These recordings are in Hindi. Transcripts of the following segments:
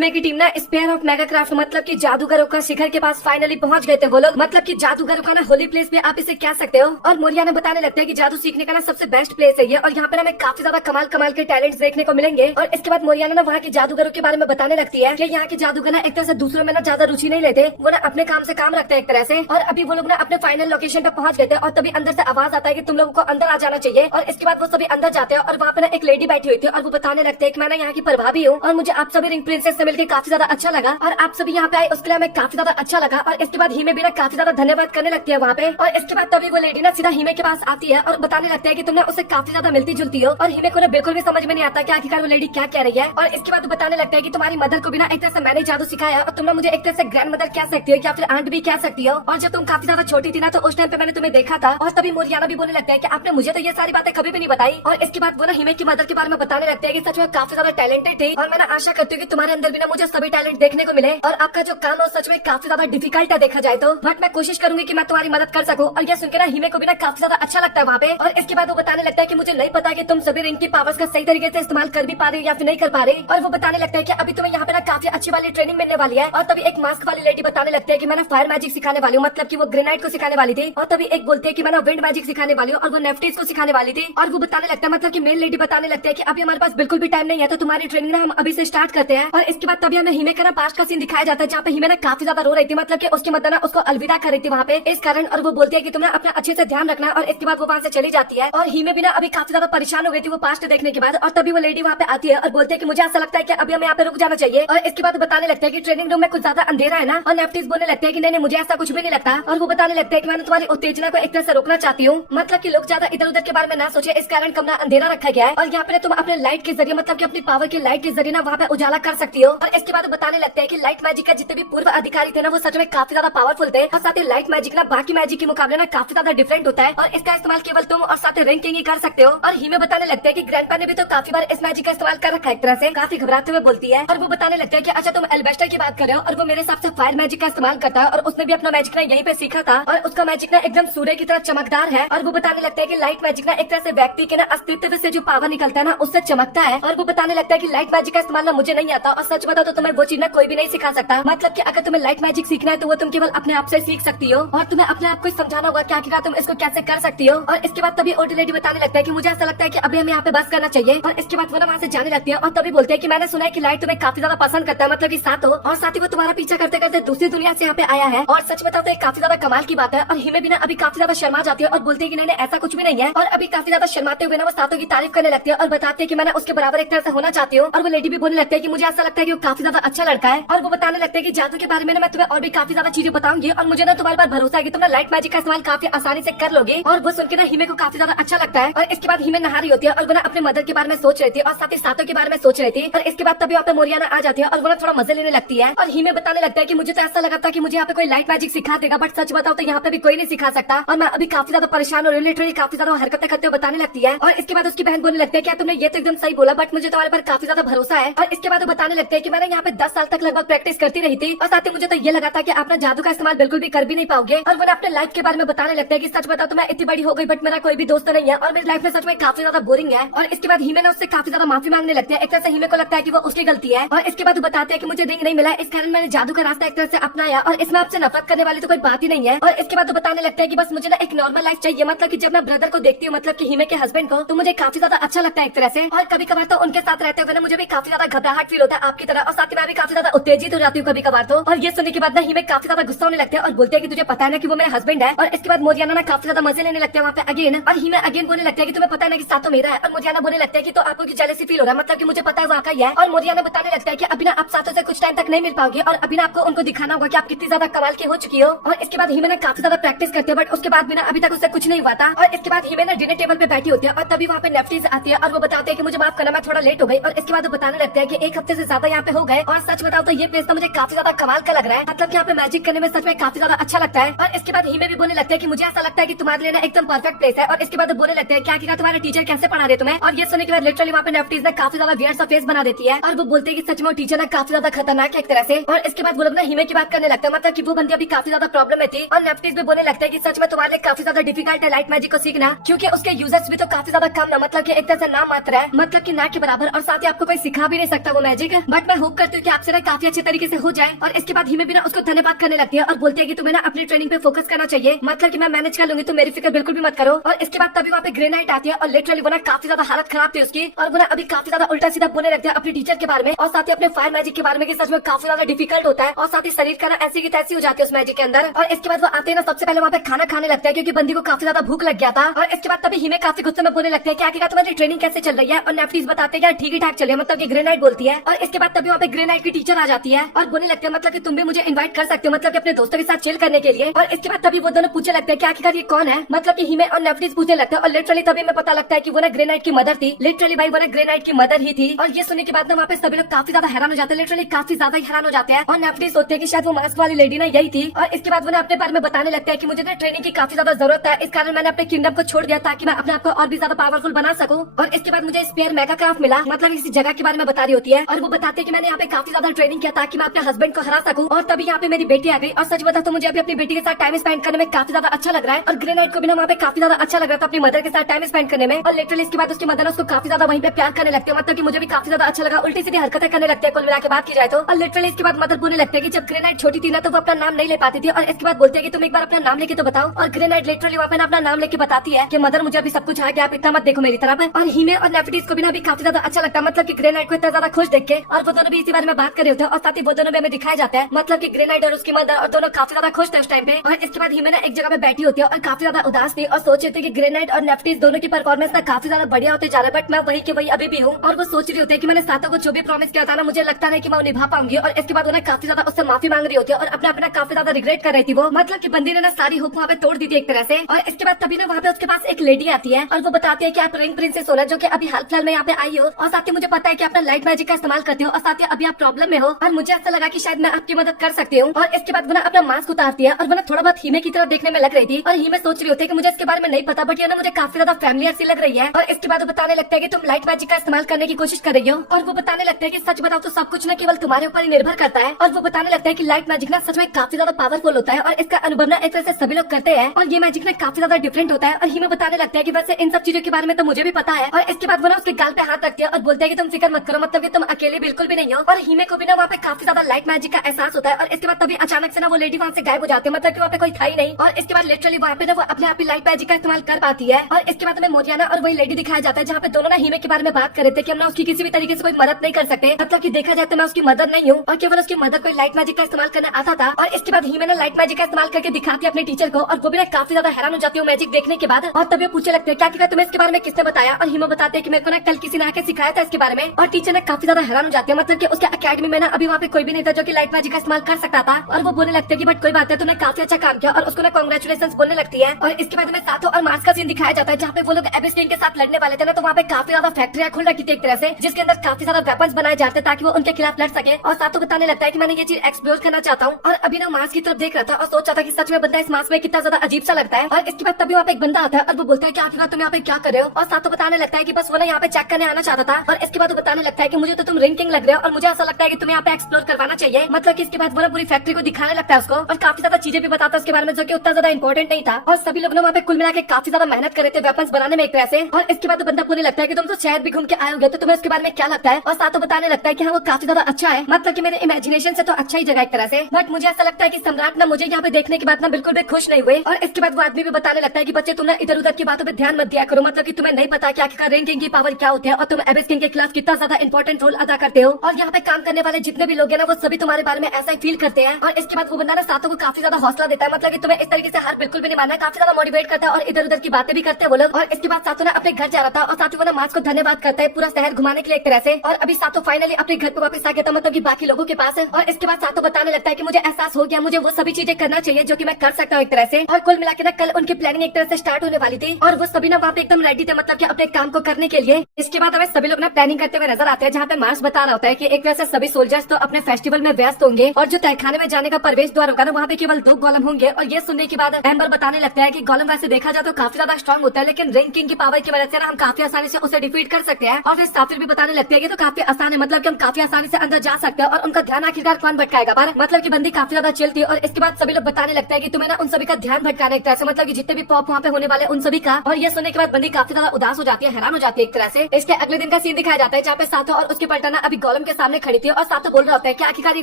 हिमे की टीम ना स्पेयर ऑफ मेगाक्राफ्ट मतलब कि जादूगरों का शिखर के पास फाइनली पहुंच गए थे वो लोग। मतलब कि जादूगरों का ना होली प्लेस भी आप इसे कह सकते हो। और मोरियाना बताने लगते हैं कि जादू सीखने का ना सबसे बेस्ट प्लेस है ये, और यहाँ पे ना हमें काफी ज्यादा कमाल कमाल के टैलेंट्स देखने को मिलेंगे। और इसके बाद मोरियाना ना वहाँ के जादूगरों के बारे में बताने लगती है कि यहाँ के जादूगर ना एक तरह से दूसरों में ना ज्यादा रुचि नहीं लेते, वो ना अपने काम से काम रखते हैं एक तरह से। और अभी वो लोग ना अपने फाइनल लोकेशन पे पहुंच गए थे और तभी अंदर से आवाज आता है कि तुम लोगों को अंदर आ जाना चाहिए। और इसके बाद वो सभी अंदर जाते हैं और वहाँ पे ना एक लेडी बैठी हुई थी और वो बताने लगते हैं कि मैं ना यहाँ की प्रभावी हूँ और मुझे आप सभी रिंग प्रिंसेस से मिलकर काफी ज्यादा अच्छा लगा और आप सभी यहाँ पे आए उसके लिए हमें काफी ज्यादा अच्छा लगा। और इसके बाद हिमे भी ना काफी ज्यादा धन्यवाद करने लगती है वहाँ पे। और इसके बाद तभी वो लेडी ना सीधा हिमे के पास आती है और बताने लगता है कि तुमने उससे काफी ज्यादा मिलती जुलती हो। और हिमे को ना बिल्कुल भी समझ में नहीं आता कि आखिरकार वो लेडी क्या कह रही है। और इसके बाद वो बताने लगता है कि तुम्हारी मदर को भी ना एक तरह से मैंने जादू सिखाया और तुम ना मुझे एक तरह से ग्रैंड मदर कह सकती हो या फिर आंट भी कह सकती हो। और जब तुम काफी ज्यादा छोटी थी ना तो उस टाइम पे मैंने तुम्हें देखा था। और तभी मोरियाना भी बोलने लगता है कि आपने मुझे तो ये सारी बातें कभी भी नहीं बताई। और इसके बाद वो ना हिमे की मदर के बारे में बताने लगते हैं कि सच में काफी ज्यादा टैलेंटेड थी और मैं आशा करती हूँ कि तुम्हारे अंदर भी ना मुझे सभी टैलेंट देखने को मिले। और आपका जो काम है सच में काफी ज्यादा डिफिकल्ट है देखा जाए तो, बट मैं कोशिश करूंगी कि मैं तुम्हारी मदद कर सकूं। और ये सुनकर ना हिमे को भी ना काफी ज्यादा अच्छा लगता है वहाँ पे। और इसके बाद वो बताने लगता है कि मुझे नहीं पता कि तुम सभी रिंग की पावर्स का सही तरीके से इस्तेमाल कर भी पा रहे हो या फिर नहीं कर पा रहे। और वो बताने लगता है कि अभी तुम्हें यहाँ पे ना काफी अच्छी वाली ट्रेनिंग मिलने वाली है। और तभी एक मास्क वाली लेडी बताने लगती है कि मैं फायर मैजिक सिखाने वाली हूँ, मतलब कि वो ग्रेनाइट को सिखाने वाली थी। और तभी एक बोलते हैं कि मैं विंड मैजिक सिखाने वाली हूँ और वो नेफ्टीज को सिखाने वाली थी। और वो बताने लगता है मतलब कि मेन लेडी बताने लगते हैं कि अभी हमारे पास बिल्कुल भी टाइम नहीं है तो तुम्हारी ट्रेनिंग ना हम अभी से स्टार्ट करते हैं। और इसके बाद तभी हमें हिमे का ना पास्ट का सीन दिखाया जाता है जहाँ पे हिमे ना काफी ज्यादा रो रही थी, मतलब कि उसकी मदर ना उसको अलविदा कर रही थी वहाँ पे इस कारण। और वो बोलती है कि तुम्हें अपना अच्छे से ध्यान रखना। और इसके बाद वो वहाँ से चली जाती है और हिमे भी ना अभी काफी ज्यादा परेशान हो गई थी वो पास्ट देखने के बाद। और तभी वो लेडी वहाँ पे आती है और बोलती है कि मुझे ऐसा लगता है कि अभी हमें यहाँ पे रुक जाना चाहिए। और इसके बाद बताने लगता है कि ट्रेनिंग रूम में कुछ ज्यादा अंधेरा है ना। और नेफ्टीज बोलने लगते हैं कि नहीं मुझे ऐसा कुछ भी नहीं लगता। और वो बताने लगते हैं कि मैंने तुम्हारी उत्तेजना को एक तरह से रोकना चाहती हूँ, मतलब कि लोग ज्यादा इधर उधर के बारे में ना सोचे इस कारण कमरा अंधेरा रखा गया है। और यहाँ पे तुम अपने लाइट के जरिए मतलब कि अपनी पावर की लाइट के जरिए ना वहाँ पे उजाला कर सकती हो। और इसके बाद बताने लगते हैं कि लाइट मैजिक का जितने भी पूर्व अधिकारी थे ना वो सच में काफी ज्यादा पावरफुल थे। और साथ ही लाइट मैजिक ना बाकी मैजिक के मुकाबले ना काफी ज्यादा डिफरेंट होता है और इसका इस्तेमाल केवल तुम और साथ ही रिंग किंग ही कर सकते हो। और हिमे बताने लगते हैं कि ग्रैंडपा ने भी तो काफी बार इस मैजिक का इस्तेमाल कर रखा है एक तरह से, काफी घबराते हुए बोलती है। और वो बताने लगते हैं कि अच्छा तुम एल्बेस्टर की बात कर रहे हो और वो मेरे हिसाब से फायर मैजिक का इस्तेमाल करता है और उसने भी अपना मैजिक ना यहीं पे सीखा था और उसका मैजिक ना एकदम सूर्य की तरह चमकदार है। और वो बताने लगता है कि लाइट मैजिक ना एक तरह से व्यक्ति के ना अस्तित्व से जो पावर निकलता है ना उससे चमकता है। और वो बताने लगता है कि लाइट मैजिक का इस्तेमाल ना मुझे नहीं आता और सच बताओ तो तुम्हें वो चीज ना कोई भी नहीं सिखा सकता, मतलब कि अगर तुम्हें लाइट मैजिक सीखना है तो वो तुम केवल अपने आप से सीख सकती हो और तुम्हें अपने आप को समझाना होगा कि आखिरकार तुम इसको कैसे कर सकती हो। और इसके बाद तभी ओल्ड लेडी बताने लगता है कि मुझे ऐसा लगता है कि अभी हमें यहाँ पे बस करना चाहिए। और इसके बाद वो ना वहाँ से जाने लगती है और तभी बोलते हैं कि मैंने सुना है कि लाइट तुम्हें काफी ज्यादा पसंद करता है, मतलब कि साथ हो और साथ ही वो तुम्हारा पीछा करते करते दूसरी दुनिया से यहाँ पे आया है। और सच बताओ तो काफी ज्यादा कमाल की बात है। और हिमे भी ना अभी काफी ज्यादा शर्मा जाती है और बोलती है कि नहीं ऐसा कुछ भी नहीं है। और अभी काफी ज्यादा शर्माते हुए ना वो सातों की तारीफ करने लगती है और बताती है कि मैं उसके बराबर एक तरह से होना चाहती हूँ। और वो लेडी भी बोलने लगती है कि मुझे ऐसा लगता है कि वो काफी ज्यादा अच्छा लड़का है। और वो बताने लगते हैं कि जादू के बारे में ना मैं तुम्हें और भी काफी ज्यादा चीजें बताऊंगी और मुझे ना तुम्हारे पर भरोसा है कि तुम लाइट मैजिक का इस्तेमाल काफी आसानी से कर लोगे। और वो सुनकर ना हिमे को काफी ज्यादा अच्छा लगता है। और इसके बाद हिमे नहा रही होती है और वो ना अपने मदर के बारे में सोच रही थी और साथ ही सातों के बारे में सोच रही थी। और इसके बाद तभी वहाँ पे मोरियाना आ जाती है और वो ना थोड़ा मजे लेने लगती है। और हिमे बताने लगता है कि मुझे तो ऐसा लगा था कि मुझे यहाँ पे कोई लाइट मैजिक सिखा देगा, बट सच बताओ तो यहाँ पे भी कोई नहीं सिखा सकता और मैं अभी काफी ज्यादा परेशान हो रही हूँ, लिटरली काफी ज्यादा हरकतें करते हुए बताने लगती है। और इसके बाद उसकी बहन बोलने लगती है कि तुमने ये तो एकदम सही बोला, बट मुझे तुम्हारे पर काफी ज्यादा भरोसा है। और इसके बाद वो बताने लगते हैं कि मैंने यहाँ पे 10 साल तक लगभग प्रैक्टिस करती रही थी और साथ ही मुझे तो ये लगा था कि आप ना जादू का इस्तेमाल बिल्कुल भी कर भी नहीं पाओगे। और वो अपने लाइफ के बारे में बताने लगते हैं कि सच बताओ तो मैं इतनी बड़ी हो गई बट मेरा कोई भी दोस्त नहीं है और मेरी लाइफ में सच में काफी ज्यादा बोरिंग है। और इसके बाद हिमे ने उससे काफी ज्यादा माफी मांगने लगती है। एक तरह से हिमे को लगता है कि वो उसकी गलती है। और इसके बाद वो बताते हैं कि मुझे रिंग नहीं मिला, इस कारण मैंने जादू का रास्ता एक तरह से अपनाया और इसमें आपसे नफरत करने वाली तो कोई बात ही नहीं है। और इसके बाद वो बताने लगता है कि बस मुझे ना एक नॉर्मल लाइफ चाहिए, मतलब कि जब मैं ब्रदर को देखती हूँ, मतलब कि हिमे के हस्बैंड को, तो मुझे काफी ज्यादा अच्छा लगता है एक तरह से। और कभी कभार तो उनके साथ रहते हुए ना मुझे भी काफी ज्यादा घबराहट फील होता है आपकी तरह और साथ ही मैं भी काफी ज्यादा उत्तेजित हो जाती हूँ कभी कभार तो। और ये सुनने के बाद ना हिमे काफी ज्यादा गुस्सा होने लगते हैं और बोलते हैं कि तुझे पता है ना कि वो मेरा हस्बैंड है। और इसके बाद मोरियाना ना काफी ज्यादा मजे लेने लगते हैं वहाँ पे अगेन। और हिमे अगेन बोलने लगता है कि तुम्हें पता है ना कि साथ तो मेरा है। और मोरियाना बोलने लगता है कि तो आपको की जेलसी फील हो रहा है, मतलब कि मुझे पता है वाकई है। और मोरियाना बताने लगता है कि अभी ना आप साथों से कुछ टाइम तक नहीं मिल पाओगे और अभी ना आपको उनको दिखाना होगा कि आप कितनी ज्यादा कमाल की हो चुकी हो। और इसके बाद हिमे ना काफी ज्यादा प्रैक्टिस करते हैं बट उसके बाद भी ना अभी तक उससे कुछ नहीं हुआ था। और इसके बाद हिमे ना डिनर टेबल पे बैठी होती है और तभी वहाँ पे नेफ्टीज आती है और वो बताते हैं कि मुझे माफ करना मैं थोड़ा लेट हो गई। और इसके बाद वो बताने लगते हैं कि एक हफ्ते से ज्यादा यहाँ पे हो गए और सच बताओ तो ये प्लेस तो मुझे काफी ज्यादा कमाल का लग रहा है, मतलब कि यहाँ पे मैजिक करने में सच में काफी ज्यादा अच्छा लगता है। और इसके बाद हिमे भी बोलने लगते हैं कि मुझे ऐसा लगता है कि तुम्हारे लिए ना एकदम परफेक्ट प्लेस है। और इसके बाद बोलने लगते हैं क्या तुम्हारे टीचर कैसे पढ़ा रहे तुम्हें। और ये सुनने के बाद लिटरली वहाँ पे नेफ्टीज ने काफी ज्यादा वियर्ड सा फेस बना देती है और वो बोलते हैं कि सच में टीचर ना काफी ज्यादा खतरनाक है एक तरह से। और इसके बाद वो लोग ना हिमे की बात करने लगता है, मतलब कि वो बंदी अभी काफी ज्यादा प्रॉब्लम में थी। और नेफ्टीज भी बोलने लगता है कि सच में तुम्हारे लिए काफी ज्यादा डिफिकल्ट है लाइट मैजिक को सीखना, क्योंकि उसके यूजर्स भी तो काफी ज्यादा कम ना, मतलब कि एक तरह से नाम मात्र है, मतलब कि ना के बराबर। और साथ ही आपको कोई सिखा भी नहीं सकता वो मैजिक। बट मैं होप करती हूँ कि आपसे ना काफी अच्छे तरीके से हो जाए। और इसके बाद हिमे भी ना उसको धन्यवाद करने लगती है और बोलती है कि तुम्हें ना अपनी ट्रेनिंग पे फोकस करना चाहिए, मतलब कि मैं मैनेज कर लूंगी, तो मेरी फिक्र बिल्कुल भी मत करो। और इसके बाद तभी वहाँ पे ग्रे नाइट आती है और लिटरली वो ना काफी ज्यादा हालत खराब थी उसकी, और वो ना अभी काफी ज्यादा उल्टा सीधा बोलने लगती है अपनी टीचर के बारे में और साथ ही अपने फायर मैजिक के बारे में कि सच में काफी ज्यादा डिफिकल्ट होता है और साथ ही शरीर का ना ऐसी की तैसी हो जाती है उस मैजिक के अंदर। और इसके बाद वो आते हैं ना सबसे पहले वहाँ पे खाना खाने लगता है क्योंकि बंदी को काफी ज्यादा भूख लग गया था। और इसके बाद तभी हिमे काफी गुस्से में बोलने लगते हैं कि आखिरकार तुम्हारी ट्रेनिंग कैसे चल रही है, और नेफ्टीज बताते हैं ठीक ही ठाक चल रही है, मतलब कि ग्रे नाइट बोलती है। और इसके बाद तभी वहाँ पे ग्रे नाइट की टीचर आ जाती है और बोलने लगते हैं मतलब कि तुम भी मुझे इनवाइट कर सकते हो, मतलब कि अपने दोस्तों के साथ चिल करने के लिए। और इसके बाद तभी वो दोनों पूछने लगते हैं कि आखिरकार ये कौन है, मतलब कि हिमे और नेफ्टीज पूछने लगते हैं। और लिटरली तभी हमें पता लगता है कि वो ना ग्रे नाइट की मदर थी, लिटरली भाई वो ना ग्रे नाइट की मदर ही थी। और ये सुनने के बाद ना वहाँ पे सभी लोग काफी ज्यादा हैरान हो जाते हैं, लिटरली काफी ज्यादा ही हैरान हो जाते हैं। और नेफ्टीज सोचते हैं कि शायद वो मास्क वाली लेडी ना यही थी। और इसके बाद वो अपने बारे में बताने लगता है कि मुझे ना ट्रेनिंग की काफी ज्यादा जरूरत है, इस कारण मैंने अपने किंगडम को छोड़ दिया ताकि मैं अपने आप को और भी ज्यादा पावरफुल बना सकूं। और इसके बाद मुझे स्पेयर मेगा क्राफ्ट मिला, मतलब इसी जगह के बारे में बता रही होती है। और वो बताते हैं कि मैंने यहाँ पे काफी ज्यादा ट्रेनिंग किया ताकि मैं अपने हस्बैंड को हरा सकूं। और तभी यहाँ पे मेरी बेटी आ गई और सच बता तो मुझे अभी अपनी बेटी के साथ टाइम स्पेंड करने में काफी ज्यादा अच्छा लग रहा है। और ग्रे नाइट को भी ना वहाँ पे काफी ज्यादा अच्छा लग रहा था अपनी मदर के साथ टाइम स्पेंड करने में। और लिटरली इसके बाद उसकी मदर उसको काफी ज्यादा वहीं पे प्यार करने लगती है, मतलब कि मुझे भी काफी ज्यादा अच्छा लगा, उल्टी सीधी हरकतें करने लगते हैं कुल मिला के बात की जाए तो। और लिटरली इसके बाद मदर बोलने लगते हैं कि जब ग्रे नाइट छोटी थी ना तो वो अपना नाम नहीं ले पाती थी, और इसके बाद बोलते हैं कि तुम एक बार अपना नाम लेके तो बताओ। और ग्रे नाइट लिटरली वहाँ पे अपना नाम लेके बताती है कि मदर मुझे अभी सब कुछ आ गया, आप इतना मत देखो मेरी तरफ। और हिमे और नेफ्टीज को भी ना काफी ज्यादा अच्छा लगता है, मतलब कि ग्रे नाइट को इतना ज्यादा खुश देख के। और वो दोनों भी इसी बारे में बात कर रहे होते हैं और साथ ही वो दोनों भी हमें दिखाया जाता है, मतलब कि ग्रे नाइट और उसकी मदर और दोनों काफी ज्यादा खुश थे उस टाइम पे। और इसके बाद हिमे ना एक जगह पे बैठी होती है और काफी ज्यादा उदास थी और सोच रही थी कि ग्रे नाइट और नेफ्टीज दोनों की परफॉर्मेंस ना काफी ज्यादा बढ़िया होते जा रहा है, बट मैं वही की वही अभी भी हूँ। और वो सोच रही होती है कि मैंने सातों को जो भी प्रॉमिस किया था ना, मुझे लगता नहीं कि मैं निभा पाऊंगी। और इसके बाद उन्हें काफी ज्यादा उससे माफी मांग रही होती है और अपना अपना काफी ज्यादा रिग्रेट कर रही थी वो, मतलब कि बंदी ने ना सारी होप वहाँ पे तोड़ दी थी एक तरह से। और इसके बाद तभी ना वहाँ पे उसके पास एक लेडी आती है और वो बताती है कि आप रिंग प्रिंसेस हो ना, जो कि अभी हाल फिलहाल में यहाँ पे आई हो, और साथ ही मुझे पता है कि अपना लाइट मैजिक का इस्तेमाल करते हो और साथ ही अभी आप प्रॉब्लम में हो, और मुझे ऐसा लगा कि शायद मैं आपकी मदद कर सकती हूँ। और इसके बाद वो ना अपना मास्क उतारती है और वो ना थोड़ा बहुत हिमे की तरफ देखने में लग रही थी। और हिमे सोच रही होती है कि मुझे इसके बारे में नहीं पता, बट ये ना मुझे काफी ज्यादा फैमिलियर सी लग रही है। और इसके बाद वो बताने लगता है कि तुम लाइट मैजिक का इस्तेमाल करने की कोशिश कर रही हो, और वो बताने लगता है कि सच बताओ तो सब कुछ ना केवल तुम्हारे ऊपर ही निर्भर करता है। और वो बताने लगता है कि लाइट मैजिक ना सच में काफी ज्यादा पावरफुल होता है और इसका अनुभव ना एक तरह से सभी लोग करते हैं, और ये मैजिक ना काफी ज्यादा डिफरेंट होता है। और हिमे बताने लगता है कि वैसे इन सब चीजों के बारे में तो मुझे भी पता है। और इसके बाद वो ना उसके गाल पे हाथ रखती है और बोलते हैं कि तुम फिक्र मत करो, मतलब कि तुम अकेले बिल्कुल भी नहीं हो। और हिमे को भी ना वहाँ पे काफी ज्यादा लाइट मैजिक का एहसास होता है। और इसके बाद तभी अचानक से ना वो लेडी वहाँ से गायब हो जाती है, मतलब कि वहाँ पे कोई था ही नहीं। और इसके बाद लिटरली वहाँ पे ना वो अपने आप ही लाइट मैजिक का इस्तेमाल कर पाती है। और इसके बाद हमें मोरियाना और वही लेडी दिखाया जाता है जहाँ पे दोनों ना हिमे के बारे में बात कर रहे थे कि हम ना उसकी किसी भी तरीके से कोई मदद नहीं कर सकते, मतलब कि देखा जाए तो मैं उसकी मदर नहीं हूँ और केवल उसकी मदर को लाइट मैजिक का इस्तेमाल करना आता था। और इसके बाद हिमे ना लाइट मैजिक का इस्तेमाल करके दिखाती है अपने टीचर को, और वो भी ना काफी ज्यादा हैरान हो जाती है मैजिक देखने के बाद। और तभी पूछने लगते हैं क्या तुम्हें इसके बारे में किसने बताया। और हिमे बताते हैं कि मेरे को ना कल किसी ने आके सिखाया था इसके बारे में। और टीचर ने काफी ज्यादा हैरान हो जाती है, मतलब कि उसके अकेडमी में ना अभी वहाँ पे कोई भी नहीं था जो कि लाइट मैजिक का इस्तेमाल कर सकता था। और वो बोलने लगते हैं कि बट कोई बात है, तुमने काफी अच्छा काम किया, और उसको ना कांग्रेचुलेशंस बोलने लगती है। और इसके बाद हमें साथों और मार्क्स का सीन दिखाया जाता है जहाँ पे वो लोग एबिस किंग के साथ लड़ने वाले थे ना, तो वहाँ पे काफी ज्यादा फैक्ट्रियां खुल रखी थी एक तरह से, जिसके अंदर काफी ज्यादा वेपन्स बनाए जाते ताकि वो उनके खिलाफ लड़ सके। और साथों बताने लगता है कि मैंने ये चीज एक्सप्लोर करना चाहता हूँ। और अभी ना मार्क्स की तरफ देख रहा था और सोच रहा था कि सच में बंदा इस मार्क्स में कितना ज्यादा अजीब सा लगता है। और इसके बाद तभी वहाँ पे एक बंदा आता है और वो बोलता है कि आखिरकार तुम यहाँ पे क्या कर रहे हो। और साथों बताने लगता है कि बस वो ना यहाँ पे चेक करने आना चाहता था। और इसके बाद वो बताने लगता है कि मुझे तो तुम रिंग किंग लग रहे हो और मुझे ऐसा लगता है कि तुम्हें यहाँ पे एक्सप्लोर करवाना चाहिए, मतलब कि इसके बाद वो ना पूरी फैक्ट्री को दिखाने लगता है उसको, और काफी ज्यादा चीजें भी बताता है उसके बारे में जो कि उतना ज्यादा इंपॉर्टेंट नहीं था। और सभी लोग वहाँ पे कुल मिला के काफी ज्यादा मेहनत कर रहे थे वेपन्स बनाने में एक तरह से। और इसके बाद बंदा बोलने लगता है कि तुम तो शहर भी घूम के आए होगे, तो तुम्हें उसके बारे में क्या लगता है। और साथों बताने लगता है कि हाँ वो काफी ज्यादा अच्छा है, मतलब कि मेरे इमेजिनेशन से तो अच्छा ही जगह एक तरह से, बट मुझे ऐसा लगता है कि सम्राट ना मुझे यहाँ पे देखने के बाद ना बिल्कुल भी खुश नहीं हुए। और इसके बाद वो आदमी भी बताने लगता है कि बच्चे तुम ना इधर उधर की बातों पे ध्यान मत दिया करो, मतलब कि तुम्हें नहीं पता कि आखिरकार रिंग किंग की पावर क्या होती है और तुम एबिस किंग के खिलाफ कितना ज्यादा इंपॉर्टेंट रोल अदा करते हो। और यहाँ पे काम करने वाले जितने भी लोग हैं ना वो सभी तुम्हारे बारे में ऐसा ही फील करते हैं। और इसके बाद वो बंदा ना साथों को काफी ज्यादा हौसला देता है, मतलब कि तुम्हें इस तरीके से हार बिल्कुल भी नहीं मानना है, काफी ज्यादा मोटिवेट करता है और इधर उधर की बातें भी करते हैं वो लोग। और इसके बाद साथों ने अपने घर जा रहा था और साथी वो ना मार्क्स को धन्यवाद करता है पूरा शहर घुमाने के लिए एक तरह से। और अभी साथों फाइनली अपने घर पे वापस आ गया था, मतलब कि बाकी लोगों के पास है। और इसके बाद साथों बताने लगता है कि मुझे एहसास हो गया, मुझे वो सभी चीजें करना चाहिए जो कि मैं कर सकता हूँ एक तरह से। और कुल मिला के ना कल उनकी प्लानिंग एक तरह से स्टार्ट होने वाली थी और वो सभी ना वहाँ पे एकदम रेडी थे, मतलब कि अपने काम को करने के लिए। इसके बाद हमें सभी लोग ना प्लानिंग करते हुए नजर आते हैं, जहाँ पे मार्क्स बता रहा होता है कि एक तरह से सभी सोल्जर्स तो अपने फेस्टिवल में व्यस्त होंगे और जो तहखाने में जाने का प्रवेश द्वार होगा ना वहाँ पे केवल 2 गोलम होंगे। और ये सुनने के बाद एम्बर बताने लगता है कि गोलम वैसे देखा जाए तो काफी ज्यादा स्ट्रॉन्ग होता है, लेकिन रिंग किंग की पावर की वजह से ना हम काफी आसानी से उसे डिफीट कर सकते हैं। और फिर साफिर भी बताने लगते हैं कि तो काफी आसान है, मतलब कि हम काफी आसानी से अंदर जा सकते हैं और उनका ध्यान आखिरकार कौन भटकाएगा। पर मतलब की बंदी काफी ज्यादा चिल थी। और इसके बाद सभी लोग बताने लगता है कि तुम्हें ना उन सभी का ध्यान भटकाना एक तरह से, मतलब कि जितने भी पॉप वहाँ पे होने वाले उन सभी का। और ये सुनने के बाद बंदी काफी ज्यादा उदास हो जाती है, हैरान हो जाती है एक तरह से। इसके अगले दिन का सीन दिखाया जाता है जहाँ पे साथों और उसके पलटना अभी गोलम गोलम के सामने खड़ी थी और सातो बोल रहा होता है कि आखिरकार ये